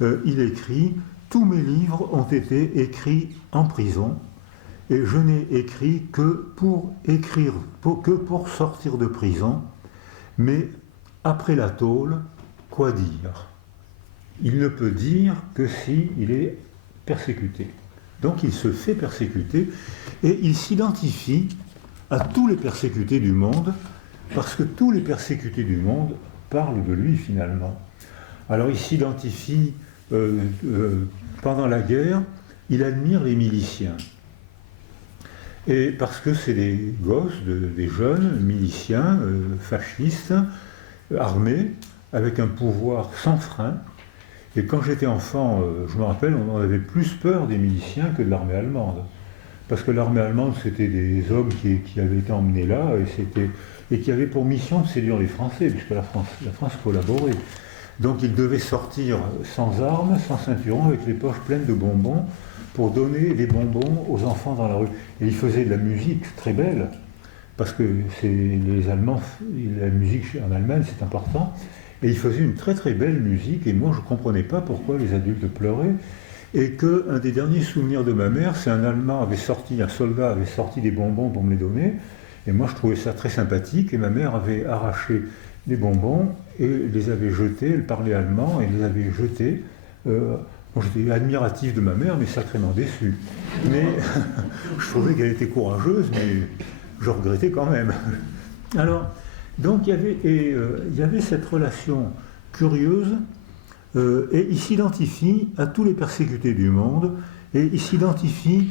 il écrit « Tous mes livres ont été écrits en prison, et je n'ai écrit que pour sortir de prison, mais après la tôle, quoi dire? Il ne peut dire que s'il est persécuté. » Donc il se fait persécuter, et il s'identifie à tous les persécutés du monde, parce que tous les persécutés du monde parlent de lui finalement. Alors il s'identifie, pendant la guerre, il admire les miliciens. Et parce que c'est des gosses, des jeunes miliciens, fascistes, armés, avec un pouvoir sans frein. Et quand j'étais enfant, je me rappelle, on avait plus peur des miliciens que de l'armée allemande. Parce que l'armée allemande, c'était des hommes qui avaient été emmenés là, et qui avaient pour mission de séduire les Français, puisque la France collaborait. Donc ils devaient sortir sans armes, sans ceinturon, avec les poches pleines de bonbons, pour donner les bonbons aux enfants dans la rue. Et ils faisaient de la musique très belle, parce que les Allemands, la musique en Allemagne, c'est important. Et ils faisaient une très très belle musique, et moi je ne comprenais pas pourquoi les adultes pleuraient. Et qu'un des derniers souvenirs de ma mère, c'est un soldat avait sorti des bonbons pour me les donner, et moi je trouvais ça très sympathique, et ma mère avait arraché des bonbons et les avait jetés, elle parlait allemand, et les avait jetés. Moi j'étais admiratif de ma mère, mais sacrément déçu. Mais je trouvais qu'elle était courageuse, mais je regrettais quand même. Alors, donc il y avait cette relation curieuse, et il s'identifie à tous les persécutés du monde, et il s'identifie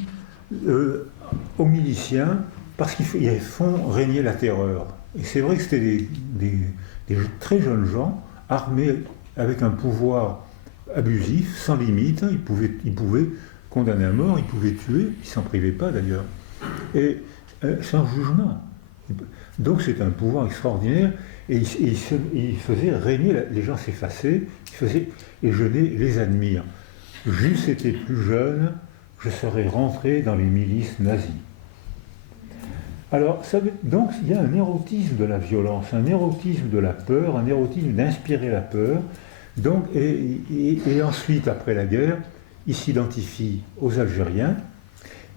aux miliciens, parce qu'ils font régner la terreur. Et c'est vrai que c'était des très jeunes gens, armés avec un pouvoir abusif, sans limite. Ils pouvaient condamner à mort, ils pouvaient tuer, ils ne s'en privaient pas d'ailleurs, et sans jugement. Donc c'est un pouvoir extraordinaire, et il faisait régner, les gens s'effaçaient, et je les admire. J'eusse été plus jeune, je serais rentré dans les milices nazies. Alors, donc il y a un érotisme de la violence, un érotisme de la peur, un érotisme d'inspirer la peur. Donc, et ensuite, après la guerre, il s'identifie aux Algériens,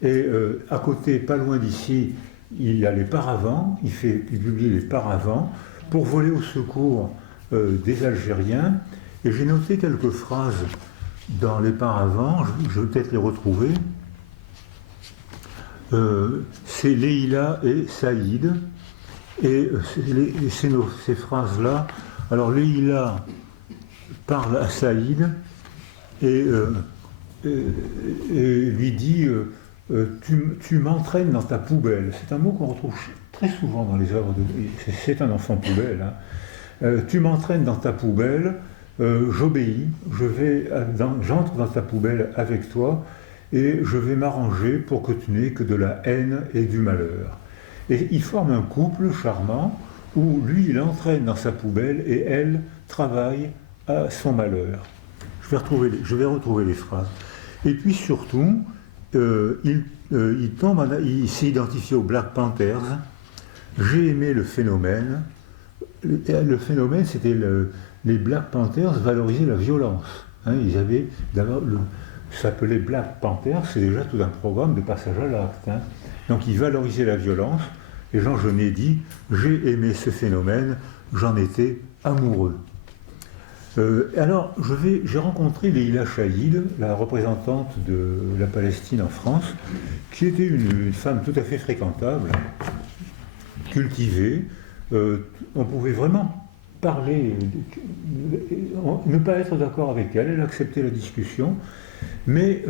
et à côté, pas loin d'ici, il y a les paravents, il publie les paravents pour voler au secours des Algériens. Et j'ai noté quelques phrases dans les paravents, je vais peut-être les retrouver. C'est Leïla et Saïd, et ces phrases-là. Alors Leïla parle à Saïd et lui dit tu m'entraînes dans ta poubelle. C'est un mot qu'on retrouve très souvent dans les œuvres c'est un enfant poubelle, hein. Tu m'entraînes dans ta poubelle, j'obéis, j'entre dans ta poubelle avec toi, et je vais m'arranger pour que tu n'aies que de la haine et du malheur. Et ils forment un couple charmant où lui il entraîne dans sa poubelle et elle travaille à son malheur. Je vais retrouver les phrases. Et puis surtout, il s'identifie aux Black Panthers. J'ai aimé le phénomène. Le phénomène, c'était les Black Panthers valorisaient la violence. Hein, ils avaient d'abord ça s'appelait Black Panthers, c'est déjà tout un programme de passage à l'acte. Hein. Donc ils valorisaient la violence, et Jean Genet dit « J'ai aimé ce phénomène, j'en étais amoureux ». Alors, j'ai rencontré Leïla Chaïd, la représentante de la Palestine en France, qui était une femme tout à fait fréquentable, cultivée. On pouvait vraiment parler, ne pas être d'accord avec elle, elle acceptait la discussion, mais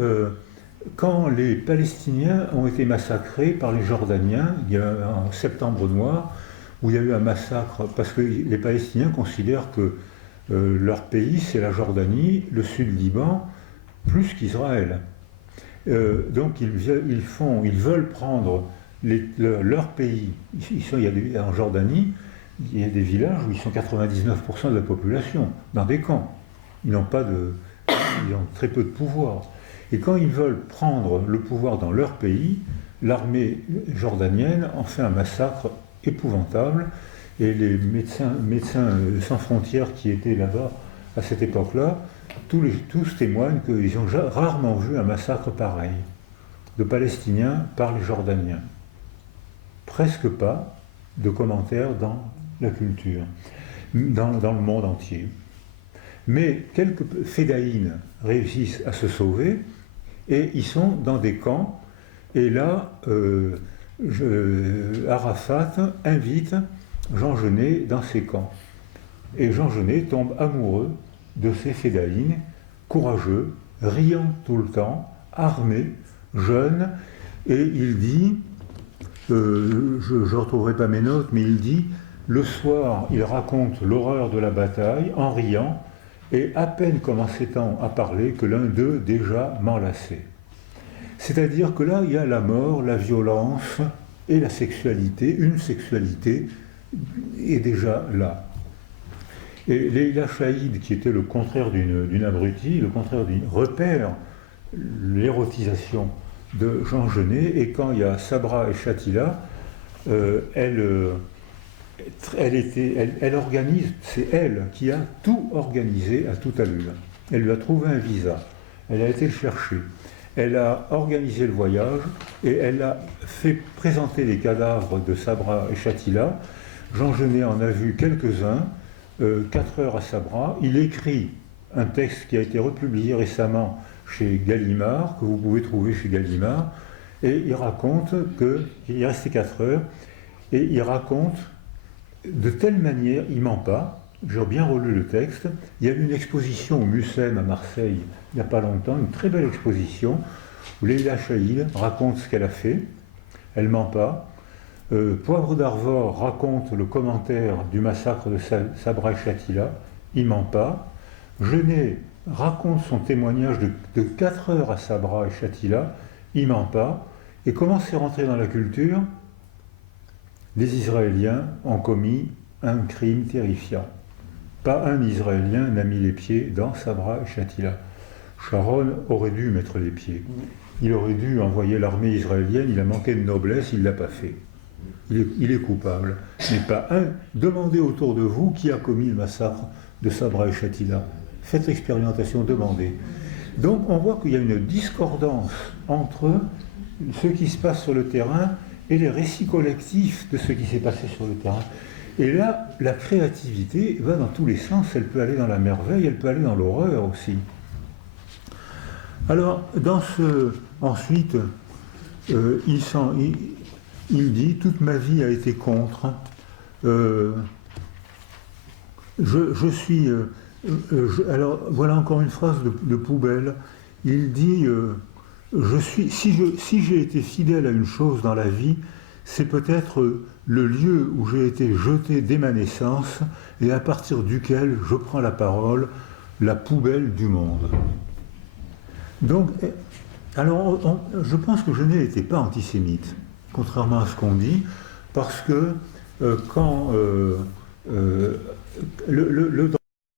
quand les Palestiniens ont été massacrés par les Jordaniens, il y a un septembre noir, où il y a eu un massacre, parce que les Palestiniens considèrent que leur pays, c'est la Jordanie, le sud Liban, plus qu'Israël. Donc ils veulent prendre leur pays. En Jordanie, il y a des villages où ils sont 99% de la population, dans des camps. Ils ont très peu de pouvoir. Et quand ils veulent prendre le pouvoir dans leur pays, l'armée jordanienne en fait un massacre épouvantable. Et les médecins sans frontières qui étaient là-bas à cette époque-là, tous témoignent qu'ils ont rarement vu un massacre pareil de Palestiniens par les Jordaniens. Presque pas de commentaires dans la culture, dans le monde entier. Mais quelques fédayines réussissent à se sauver et ils sont dans des camps. Et là, Arafat invite Jean Genet dans ces camps. Et Jean Genet tombe amoureux de ces fédayines, courageux, riant tout le temps, armés, jeunes, et il dit, je ne retrouverai pas mes notes, mais il dit, le soir, il raconte l'horreur de la bataille en riant, et à peine commençait-on à parler que l'un d'eux déjà m'enlaçait. C'est-à-dire que là, il y a la mort, la violence et la sexualité, une sexualité est déjà là. Et Leila Chaïd, qui était le contraire d'une abrutie, le contraire d'une repère, l'érotisation de Jean Genet, et quand il y a Sabra et Shatila, elle organise, c'est elle qui a tout organisé à toute allure. Elle lui a trouvé un visa, elle a été le chercher, elle a organisé le voyage et elle a fait présenter les cadavres de Sabra et Shatila. Jean Genet en a vu quelques-uns, 4 heures à Sabra. Il écrit un texte qui a été republié récemment chez Gallimard, que vous pouvez trouver chez Gallimard, et il raconte qu'il est resté 4 heures, et il raconte de telle manière, il ne ment pas, j'ai bien relu le texte, il y a eu une exposition au Mucem à Marseille, il n'y a pas longtemps, une très belle exposition, où Leila Chaïd raconte ce qu'elle a fait, elle ne ment pas. Poivre d'Arvor raconte le commentaire du massacre de Sabra et Shatila, il ne ment pas. Genet raconte son témoignage de 4 heures à Sabra et Shatila, il ne ment pas. Et comment c'est rentré dans la culture? Les Israéliens ont commis un crime terrifiant. Pas un Israélien n'a mis les pieds dans Sabra et Shatila. Sharon aurait dû mettre les pieds. Il aurait dû envoyer l'armée israélienne, il a manqué de noblesse, il ne l'a pas fait. Il est coupable. Mais pas un. Demandez autour de vous qui a commis le massacre de Sabra et Shatila. Faites l'expérimentation, demandez. Donc on voit qu'il y a une discordance entre ce qui se passe sur le terrain et les récits collectifs de ce qui s'est passé sur le terrain. Et là, la créativité va dans tous les sens. Elle peut aller dans la merveille, elle peut aller dans l'horreur aussi. Alors, ensuite, il dit « Toute ma vie a été contre. Alors, voilà encore une phrase de poubelle. Il dit si j'ai été fidèle à une chose dans la vie, c'est peut-être le lieu où j'ai été jeté dès ma naissance et à partir duquel je prends la parole, la poubelle du monde. » Donc, alors, je pense que Genet n'était pas antisémite, contrairement à ce qu'on dit, parce que quand le